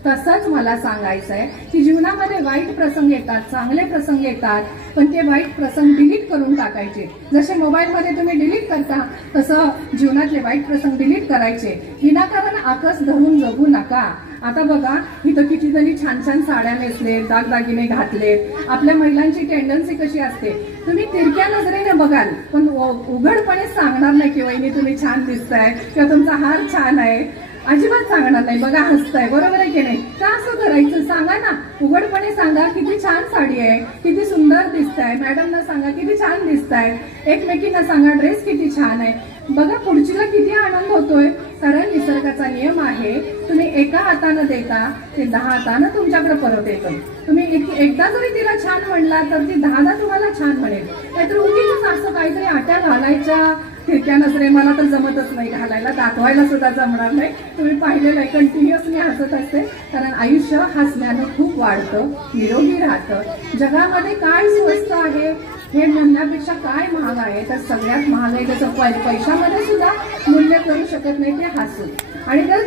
तसंच मला सांगायचं आहे की जीवनामध्ये वाईट प्रसंग येतात, चांगले प्रसंग येतात, पण ते वाईट प्रसंग डिलीट करून टाकायचे. जसे मोबाईलमध्ये तुम्ही डिलीट करता तसं जीवनातले वाईट प्रसंग डिलीट करायचे. विनाकारण आकस धरून जगू नका. आता बघा, इथं कितीतरी छान छान साड्या नेसलेत, दागदागिने घातलेत. आपल्या महिलांची टेंडन्सी कशी असते, तुम्ही तिरक्या नजरेने बघाल पण उघडपणे सांगणार नाही की वहिनी तुम्ही छान दिसताय किंवा तुमचा हार छान आहे. अजिबात सांगणार नाही. बघा, हसताय, बरोबर आहे की नाही? का असं करायचं? सांगा ना, उघडपणे सांगा किती छान साडी आहे, किती सुंदर दिसताय. मॅडमना सांगा किती छान दिसताय. एकमेकींना सांगा ड्रेस किती छान आहे. बघा, पुढचीला किती आनंद होतोय. कारण निसर्गाचा नियम आहे, तुम्ही एका हातानं देता ते 10 हातानं तुमच्याकडे परत येतं. तुम्ही एकदा जरी तिला छान म्हणला तर ती 10दा तुम्हाला छान म्हणेल. नाहीतर उगीच असं काहीतरी आट्या घालायच्या तिरक्या नजरे मला तर जमतच नाही घालायला, दाखवायला सुद्धा जमणार नाही. तुम्ही पाहिलेलं आहे, कंटिन्युअसली हसत असते. कारण आयुष्य हसण्यानं खूप वाढतं, निरोगी राहतं. जगामध्ये काय स्वस्त आहे हे म्हणण्यापेक्षा काय महाग आहे, तर सगळ्यात महाग आहे त्याचं पैशामध्ये सुद्धा मूल्य करू शकत नाही ते हसू. आणि जर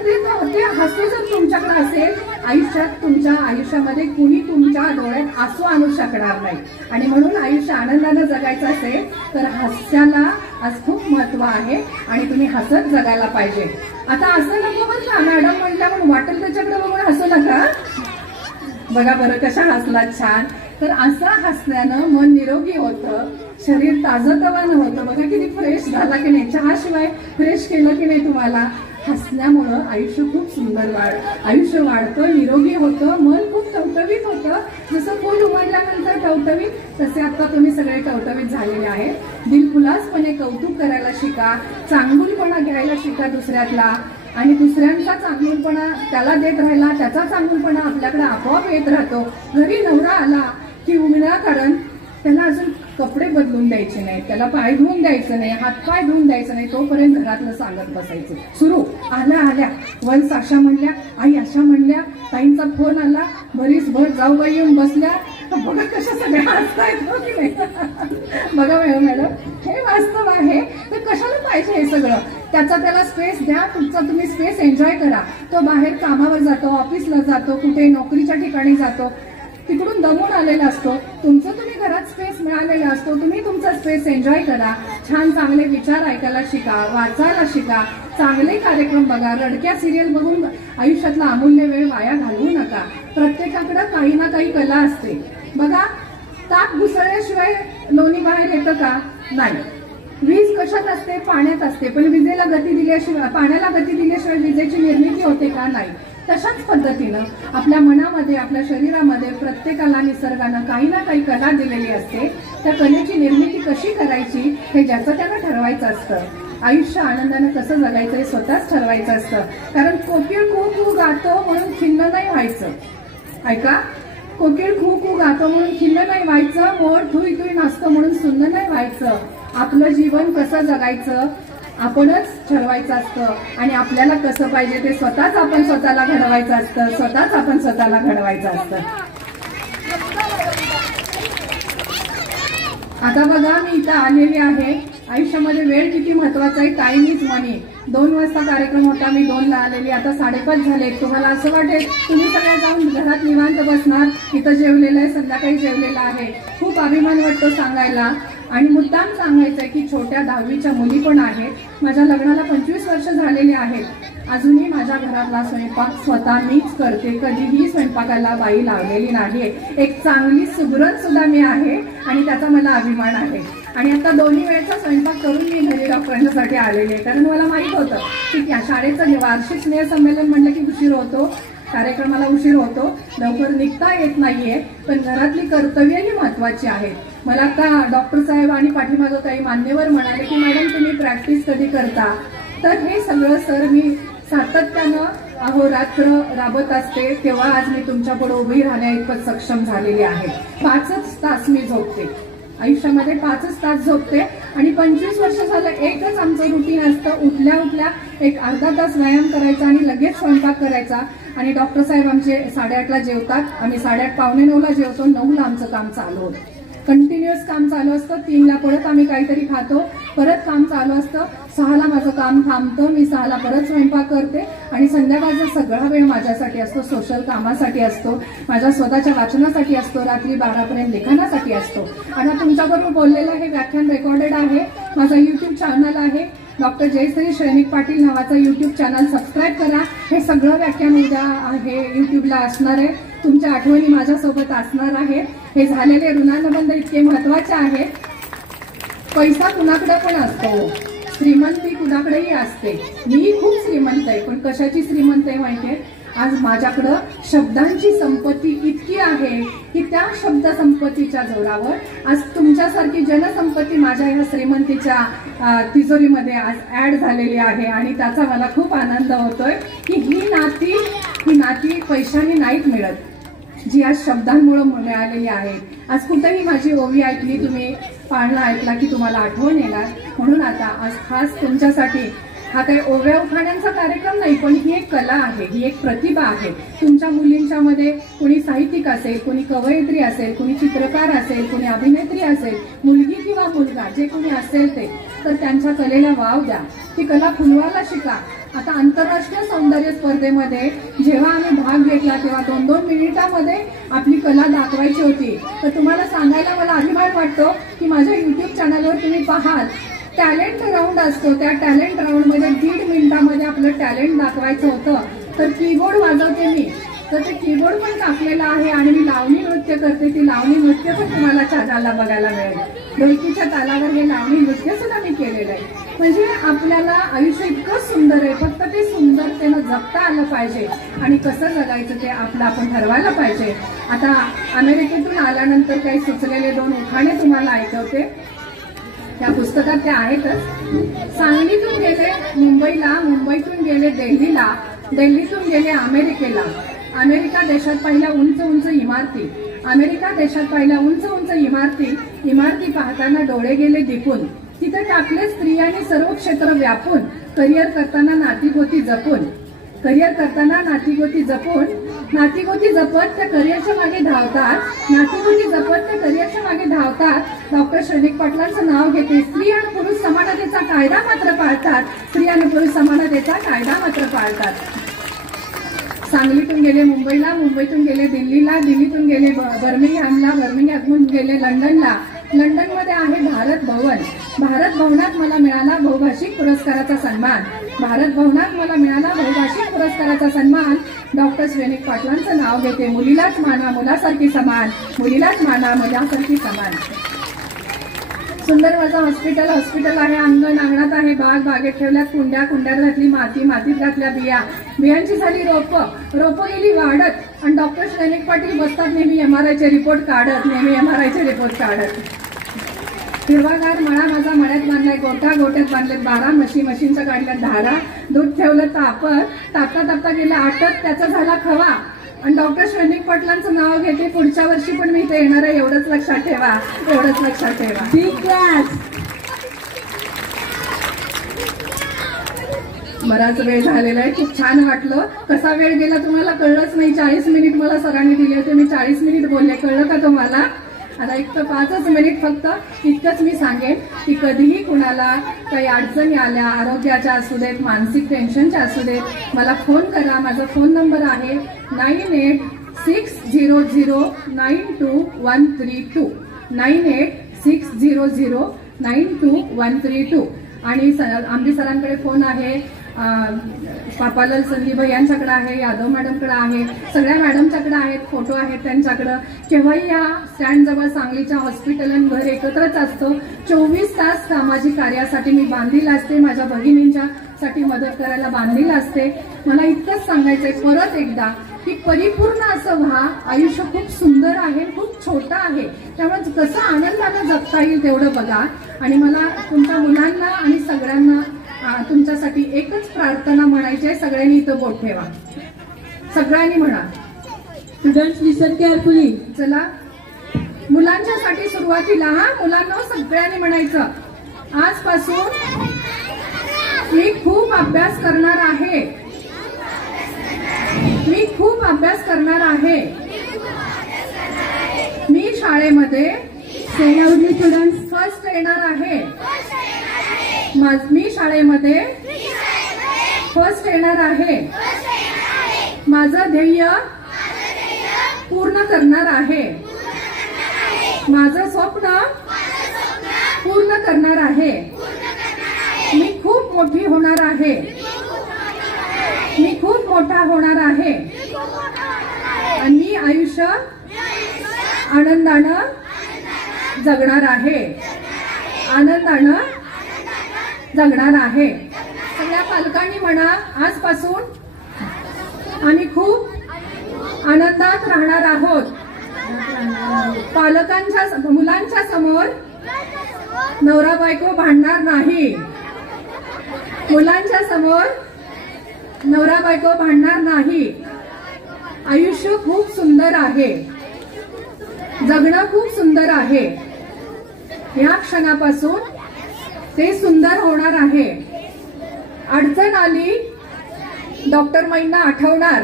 ते हसू जर तुमच्याकडे असेल, तुमच्या आयुष्यामध्ये कुणी तुमच्या डोळ्यात आसू आणू शकणार नाही. आणि म्हणून आयुष्य आनंदानं जगायचं असेल तर हास्याला आज खूप महत्व आहे आणि तुम्ही हसत जगायला पाहिजे. आता असं नको बरं का, मॅडम म्हटल्या म्हणून वाटेल त्याच्याकडे बघून हसू नका. बघा बरं कशा हसला छान. तर असं हसण्यानं मन निरोगी होतं, शरीर ताजतवानं होतं. बघा किती फ्रेश झाला की नाही, चहाशिवाय फ्रेश केलं की नाही तुम्हाला. हसण्यामुळं आयुष्य खूप सुंदर आयुष्य वाढतं, निरोगी होतं, मन खूप टवटवीत होतं. जसं फूल उमलल्यानंतर टवटवीत, तसे आता तुम्ही सगळे टवटवीत झालेले आहेत. दिलखुलासपणे कौतुक करायला शिका, चांगुलपणा घ्यायला शिका दुसऱ्यातला, आणि दुसऱ्यांचा चांगुलपणा त्याला देत राहिला, त्याचा चांगुलपणा आपल्याकडे आपोआप येत राहतो. घरी नवरा आला की विनाकारण त्याला अजून कपडे बदलून द्यायचे नाही, त्याला पाय धुवून द्यायचं नाही, हातपाय धुवून द्यायचं नाही, तोपर्यंत घरातलं सांगत बसायचं. सुरू आल्या वन्स अशा म्हणल्या, आई अशा म्हणल्या, ताईंचा फोन आला, बरीच भर जाऊबाई येऊन बसल्या, बघा कशा सगळ्या हसतायत हो की नाही. बघा मॅडम, हे वास्तव आहे. तर कशाला पाहिजे हे सगळं? त्याचा त्याला स्पेस द्या, तुमचा तुम्ही स्पेस एन्जॉय करा. तो बाहेर कामावर जातो, ऑफिसला जातो, कुठे नोकरीच्या ठिकाणी जातो, तिकडून दमून आलेला असतो. तुमचं तुम्ही घरात स्पेस मिळालेला असतो, तुम्ही तुमचा स्पेस एन्जॉय करा. छान चांगले विचार ऐकायला शिका, वाचायला शिका, चांगले कार्यक्रम बघा. रडक्या सिरियल बघून आयुष्यातला अमूल्य वेळ वाया घालवू नका. प्रत्येकाकडे काही ना काही कला असते. बघा, ताक घुसळल्याशिवाय लोणी बाहेर येतं का? नाही. वीज कशात असते? पाण्यात असते. पण विजेला गती दिल्याशिवाय, पाण्याला गती दिल्याशिवाय विजेची निर्मिती होते का? नाही. तशाच पद्धतीनं आपल्या मनामध्ये, आपल्या शरीरामध्ये प्रत्येकाला निसर्गानं काही ना काही कला दिलेली असते. त्या कलेची निर्मिती कशी करायची हे ज्याचं त्यानं ठरवायचं असतं. आयुष्य आनंदानं कसं जगायचं हे स्वतःच ठरवायचं असतं. कारण कोकिळ कू कू गातो म्हणून खिन्न नाही व्हायचं. ऐका, कोकिळ कू कू गातो म्हणून खिन्न नाही व्हायचं. मोर थुई थुई नाचतो म्हणून सुन्न नाही व्हायचं. आपलं जीवन कसं जगायचं आपणच ठरवायचं असतं. आणि आपल्याला कसं पाहिजे ते स्वतःच आपण स्वतःला घडवायचं असतं. स्वतःच आपण स्वतःला घडवायचं असतं. आता बघा, मी इथं आलेली आहे. आयुष्यामध्ये वेळ किती महत्वाचा आहे. टाइम इज मनी. 2 वाजता कार्यक्रम होता, मी 2ला आलेली. आता 5:30 झाले. तुम्हाला असं वाटेल तुम्ही सगळ्या जाऊन घरात निवांत बसणार. इथं जेवलेलं आहे, संध्याकाळी जेवलेलं आहे. खूप अभिमान वाटतो सांगायला. आणि मुद्दाम सांगायचंय की छोट्या 10वीच्या मुली पण आहेत. माझ्या लग्नाला 25 वर्ष झालेली आहेत. अजूनही माझ्या घरातला स्वयंपाक स्वतः मीच करते. कधीही स्वयंपाकाला बाई लावलेली नाही. एक चांगली सुगरण सुद्धा मी आहे आणि त्याचा मला अभिमान आहे. आणि आता 2 वेळेचा स्वयंपाक करून मी घरी डॉक्टरांच्यासाठी आलेली आहे. कारण मला माहित होतं की शाळेचं वार्षिक स्नेहसंमेलन म्हणलं की उशीर होतो, कार्यक्रमाला उशीर होतो, लवकर निघता येत नाहीये. पण घरातली कर्तव्यही महत्वाची आहेत. मला आता डॉक्टर साहेब आणि पाठीमागं काही मान्यवर म्हणाले की मॅडम तुम्ही प्रॅक्टिस कधी करता? तर हे सगळं सर मी सातत्यानं अहोरात्र राबत असते. तेव्हा आज मी तुमच्या पुढे उभी राहण्या इतपत सक्षम झालेली आहे. 5च तास मी झोपते. आयुष्यामध्ये 5च तास झोपते. आणि 25 वर्ष झालं एकच आमचं रुटीन असतं. उठल्या उठल्या एक अर्धा तास व्यायाम करायचा आणि लगेच स्वयंपाक करायचा. आणि डॉक्टर साहेब आमचे 8:30ला जेवतात. आम्ही 8:30 पावणे 9ला जेवतो. 9ला आमचं काम चालू होतं. कंटिन्युअस काम चालू असतं. 3ला परत आम्ही काहीतरी खातो, परत काम चालू असतं. 6ला माझं काम थांबतं. मी 6ला परत स्वयंपाक करते. आणि संध्याकाळचा सगळा वेळ माझ्यासाठी असतो. सोशल कामासाठी असतो, माझ्या स्वतःच्या वाचनासाठी असतो, रात्री 12पर्यंत लिखाणासाठी असतो. आणि तुमच्याबरोबर बोललेलं हे व्याख्यान रेकॉर्डेड आहे. माझा YouTube चॅनल आहे, डॉक्टर जयश्री श्रेनिक पाटील नावाचा YouTube चॅनल सबस्क्राईब करा. हे सगळं व्याख्यान उद्या आहे YouTubeला असणार आहे. तुमच्या आठवणी माझ्यासोबत असणार आहेत. हे झालेले ऋणानुबंध इतके महत्वाचे आहेत. पैसा कुणाकडे पण असतो, श्रीमंती कुणाकडेही असते. मी खूप श्रीमंत आहे, पण कशाची श्रीमंत आहे माहितीये? आज माझ्याकडं शब्दांची संपत्ती इतकी आहे की त्या शब्द संपत्तीच्या जोरावर आज तुमच्यासारखी जनसंपत्ती माझ्या ह्या श्रीमंतीच्या तिजोरीमध्ये आज ऍड झालेली आहे. आणि त्याचा मला खूप आनंद होतोय की ही नाती पैशाने नाहीत मिळत, जी आज शब्दांमुळे मिळालेली आहे. आज कुठेही माझी ओवी ऐकली, तुम्ही पाळणा ऐकला की तुम्हाला आठवण येणार. म्हणून आता आज खास तुमच्यासाठी हा काही ओव्या उखाण्यांचा कार्यक्रम नाही, पण ही एक कला आहे, ही एक प्रतिभा आहे. तुमच्या मुलींच्या मध्ये कोणी साहित्यिक असेल, कोणी कवयित्री असेल, कोणी चित्रकार असेल, कोणी अभिनेत्री असेल, मुलगी किंवा मुलगा जे कोणी असेल ते, तर त्यांच्या कलेला वाव द्या. ती कला फुलवायला शिका. आता आंतरराष्ट्रीय सौंदर्य स्पर्धेमध्ये जेव्हा आम्ही भाग घेतला तेव्हा 2-2 मिनिटांमध्ये आपली कला दाखवायची होती. तर तुम्हाला सांगायला मला अभिमान वाटतो की माझ्या YouTube चॅनलवर तुम्ही पाहाल टॅलेंट राऊंड असतो. त्या टॅलेंट राऊंड मध्ये 1.5 मिनिटांमध्ये आपलं टॅलेंट दाखवायचं होतं. तर कीबोर्ड वाजवते मी, तर ते कीबोर्ड पण टाकलेलं आहे. आणि मी लावणी नृत्य करते. ती लावणी नृत्य पण तुम्हाला चॅनलला बघायला मिळेल. ढोलकीच्या तालावर हे लावणी नृत्य सुद्धा मी केलेलं आहे. म्हणजे आपल्याला आयुष्य इतकं सुंदर आहे, फक्त ते सुंदरतेनं जगता आलं पाहिजे. आणि कसं जगायचं ते आपलं आपण ठरवायला पाहिजे. आता अमेरिकेतून आल्यानंतर काही सुचलेले 2 उखाणे तुम्हाला ऐकवते. त्या पुस्तकात ते आहेतच. सांगलीतून गेले मुंबईला, मुंबईतून गेले दिल्लीला, दिल्लीतून गेले अमेरिकेला. अमेरिका देशात पाहिल्या उंच उंच इमारती, अमेरिका देशात पाहिल्या उंच उंच इमारती, इमारती पाहताना डोळे गेले दिपून. तिथे टाकले स्त्रियांनी सर्व क्षेत्र व्यापून, करिअर करताना नाती होती जपून. करिअर करताना नातीगोती जपत त्या करिअरच्या मागे धावतात. डॉक्टर श्रेनिक पाटलांचं नाव घेते. स्त्री आणि पुरुष समानतेचा कायदा मात्र पाळतात. सांगलीतून गेले मुंबईला, मुंबईतून गेले दिल्लीला, दिल्लीतून गेले बर्मिंगहॅमला, बर्मिंगहॅमहून गेले लंडनला. लंडनमध्ये आहे भारत भवन. भारत भवनात मला मिळाला बहुभाषिक पुरस्काराचा सन्मान. डॉक्टर श्रेनिक पाटलांचं नाव घेते. मुलीलाच माना मुलासारखी समान. सुंदर माझं हॉस्पिटल आहे. अंगणात आहे बाग. बागेत ठेवल्यात कुंड्यात घातली माती. मातीत घातल्या बियांची झाली रोपं गेली वाढत. आणि डॉक्टर श्रेनिक पाटील बसतात नेहमी MRIचे रिपोर्ट काढत. हिरवागार मळा माझा मळ्यात बांधलाय. गोट्यात बांधलेत 12 मशीनच्या काढल्यात धारा. दूध ठेवलं तापता गेलं आटत. त्याचा झाला खवा. आणि डॉक्टर श्रेनिक पाटलांचं नाव घेते. पुढच्या वर्षी पण मी इथे येणार आहे. एवढंच लक्षात ठेवा. Big class. बराच वेळ झालेला आहे. खूप छान वाटलं. कसा वेळ गेला तुम्हाला कळलंच नाही. 40 मिनिट मला सरांनी दिले होते. मी 40 मिनिट बोलले. कळलं का तुम्हाला? आता एक तर 5 मिनिट फक्त इतकंच मी सांगेन की कधीही कुणाला काही अडचणी आल्या, आरोग्याच्या असू देत, मानसिक टेन्शनच्या असू देत, मला फोन करा. माझा फोन नंबर आहे 9860092132. 9860092132. आणि आंबी सरांकडे फोन आहे. पापालाल संदीप यांच्याकडे आहे. यादव मॅडमकडे आहे. सगळ्या मॅडमच्याकडे आहेत. फोटो आहेत त्यांच्याकडे. केव्हाही या स्टँड जवळ सांगलीच्या हॉस्पिटल आणि घर एकत्रच असतो. 24 तास सामाजिक कार्यासाठी मी बांधील असते. माझ्या भगिनींच्यासाठी मदत करायला बांधील असते. मला इतकंच सांगायचंय परत एकदा की परिपूर्ण असं व्हा. आयुष्य खूप सुंदर आहे, खूप छोटं आहे. त्यामुळे कसं आनंदानं जगता येईल तेवढं बघा. आणि मला तुमच्या मुलांना आणि सगळ्यांना तुमच्यासाठी एकच प्रार्थना म्हणायची आहे. सगळ्यांनी इथं बोट ठेवा. सगळ्यांनी म्हणा. स्टुडंट्स लिसन केअरफुली. चला मुलांच्यासाठी सुरुवातीला मुलांना सगळ्यांनी म्हणायचं आजपासून मी खूप अभ्यास करणार आहे. मी शाळेमध्ये स्टुडंट्स फर्स्ट येणार आहे. मी शाळेमध्ये फर्स्ट येणार आहे. माझं ध्येय पूर्ण करणार आहे. माझं स्वप्न पूर्ण करणार आहे. मी खूप मोठी होणार आहे. मी खूप मोठा होणार आहे. आणि मी आयुष्य आनंदानं जगणार आहे. सगळ्या पालकांनी म्हणा आजपासून आम्ही खूप आनंदात राहणार आहोत. मुलांच्या समोर नवरा बायको भांडणार नाही. आयुष्य खूप सुंदर आहे. जगणं खूप सुंदर आहे. या क्षणापासून ते सुंदर होणार आहे. अडचण आली डॉक्टर माईंना आठवणार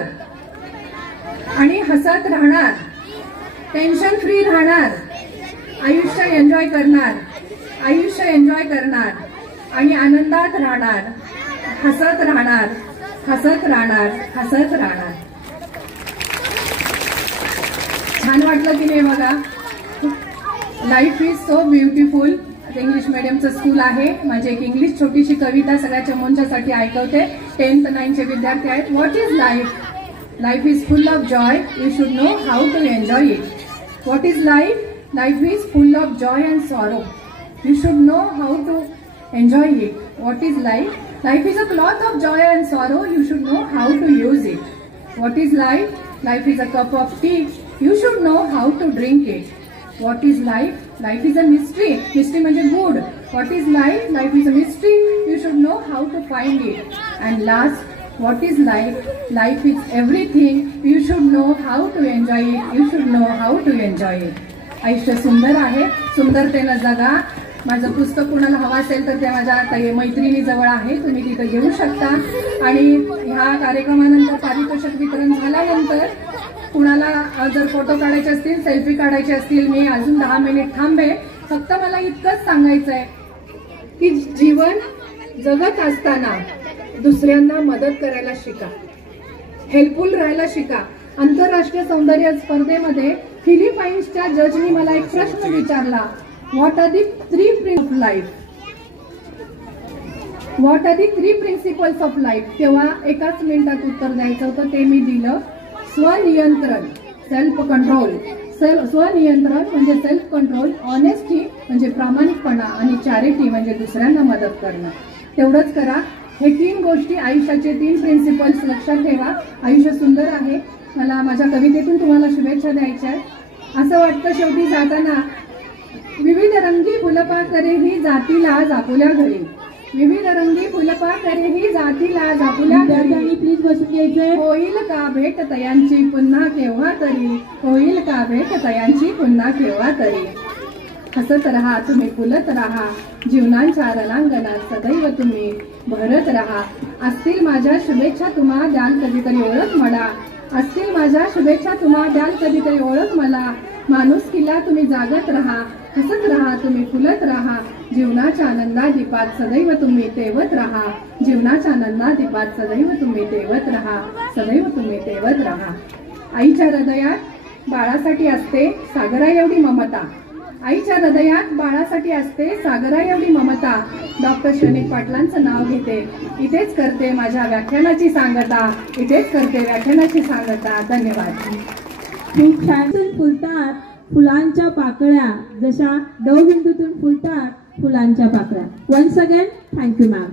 आणि हसत राहणार. टेन्शन फ्री राहणार. आयुष्य एन्जॉय करणार आणि आनंदात राहणार. हसत राहणार. छान वाटलं की नाही बघा. Life is so beautiful. English मीडियमचं स्कूल आहे. माझी एक इंग्लिश छोटीशी कविता सगळ्या चमोंच्यासाठी ऐकवते. 10th 9th चे विद्यार्थी आहेत. What is life? Life is full of joy. You should know how to enjoy it. What is life? Life is full of joy and sorrow. You should know how to enjoy it. What is life? Life is a cloth of joy and sorrow. You should know how to use it. What is life? Life is a cup of tea. You should know how to drink it. What is life? Life is a mystery. Mystery म्हणजे good. What is life? Life is a mystery. You should know how to find it. And last, what is life? Life is everything. You should know how to enjoy it. You should know how to enjoy it. आयुष्य सुंदर आहे. सुंदरतेनं जगा. माझं पुस्तक कुणाला हवं असेल तर ते माझ्या मैत्रिणीजवळ आहे, तुम्ही तिथं घेऊ शकता. आणि ह्या कार्यक्रमानंतर पारितोषिक वितरण झाल्यानंतर कुणाला जर फोटो काढायचे असतील, सेल्फी काढायचे असतील, मी अजून 10 मिनिट थांबे. फक्त मला इतकंच सांगायचं आहे की जीवन जगत असताना दुसऱ्यांना मदत करायला शिका, हेल्पफुल राहायला शिका. आंतरराष्ट्रीय सौंदर्य स्पर्धेमध्ये फिलिपाईन्सच्या जजनी मला एक प्रश्न विचारला, what are the 3 principles of life, what are the 3 principles of life. तेव्हा एकाच मिनिटात उत्तर द्यायचं होतं, ते मी दिलं. स्वनियंत्रण, सेल्फ कंट्रोल. स्वनियंत्रण म्हणजे सेल्फ कंट्रोल, ऑनेस्टी म्हणजे प्रामाणिकपणा आणि चॅरिटी म्हणजे दुसऱ्यांना मदत करणं. तेवढंच करा. हे 3 गोष्टी आयुष्याचे 3 प्रिन्सिपल्स लक्षात ठेवा. आयुष्य सुंदर आहे. मला माझ्या कवितेतून तुम्हाला शुभेच्छा द्यायच्या आहेत. असं वाटतं शेवटी जाताना, विविध रंगी फुलपाखरे ही जातीला जापुल्या घरी, विविध रंगी फुलपाखरे ही जातीला जापुल्या घरी. प्लीज बसून घ्यायचंय. होईल का भेट तयांची पुन्हा केव्हा तरी, होईल का भेट तयांची पुन्हा केव्हा तरी. हसत रहा तुम्ही, फुलत रहा, जीवनांच्या रणांगणात सदैव तुम्ही भरत रहा. असतील माझ्या शुभेच्छा तुम्हा द्याल कधीतरी ओळख मला, असतील माझ्या शुभेच्छा तुम्हा द्याल कधीतरी ओळख मला. माणुसकीला तुम्ही जागत रहा, हसत रहा तुम्ही, फुलत रहा, जीवनाच्या आनंदादीपात सदैव तुम्ही तेवत रहा, जीवनाच्या आनंदादीपात सदैव तुम्ही तेवत रहा, सदैव तुम्ही तेवत रहा. आईच्या हृदयात बाळासाठी असते सागरा एवढी ममता, आईच्या हृदयात बाळासाठी असते सागरा एवढी ममता. डॉक्टर शनिक पाटलांचं नाव घेते. इथेच करते माझ्या व्याख्यानाची सांगता, इथेच करते व्याख्यानाची सांगता. धन्यवाद. खूप छान. फुलतात फुलांच्या पाकळ्या, जशा दवबिंदूतून फुलतात फुलांच्या पाकळ्या. Once again thank you ma'am.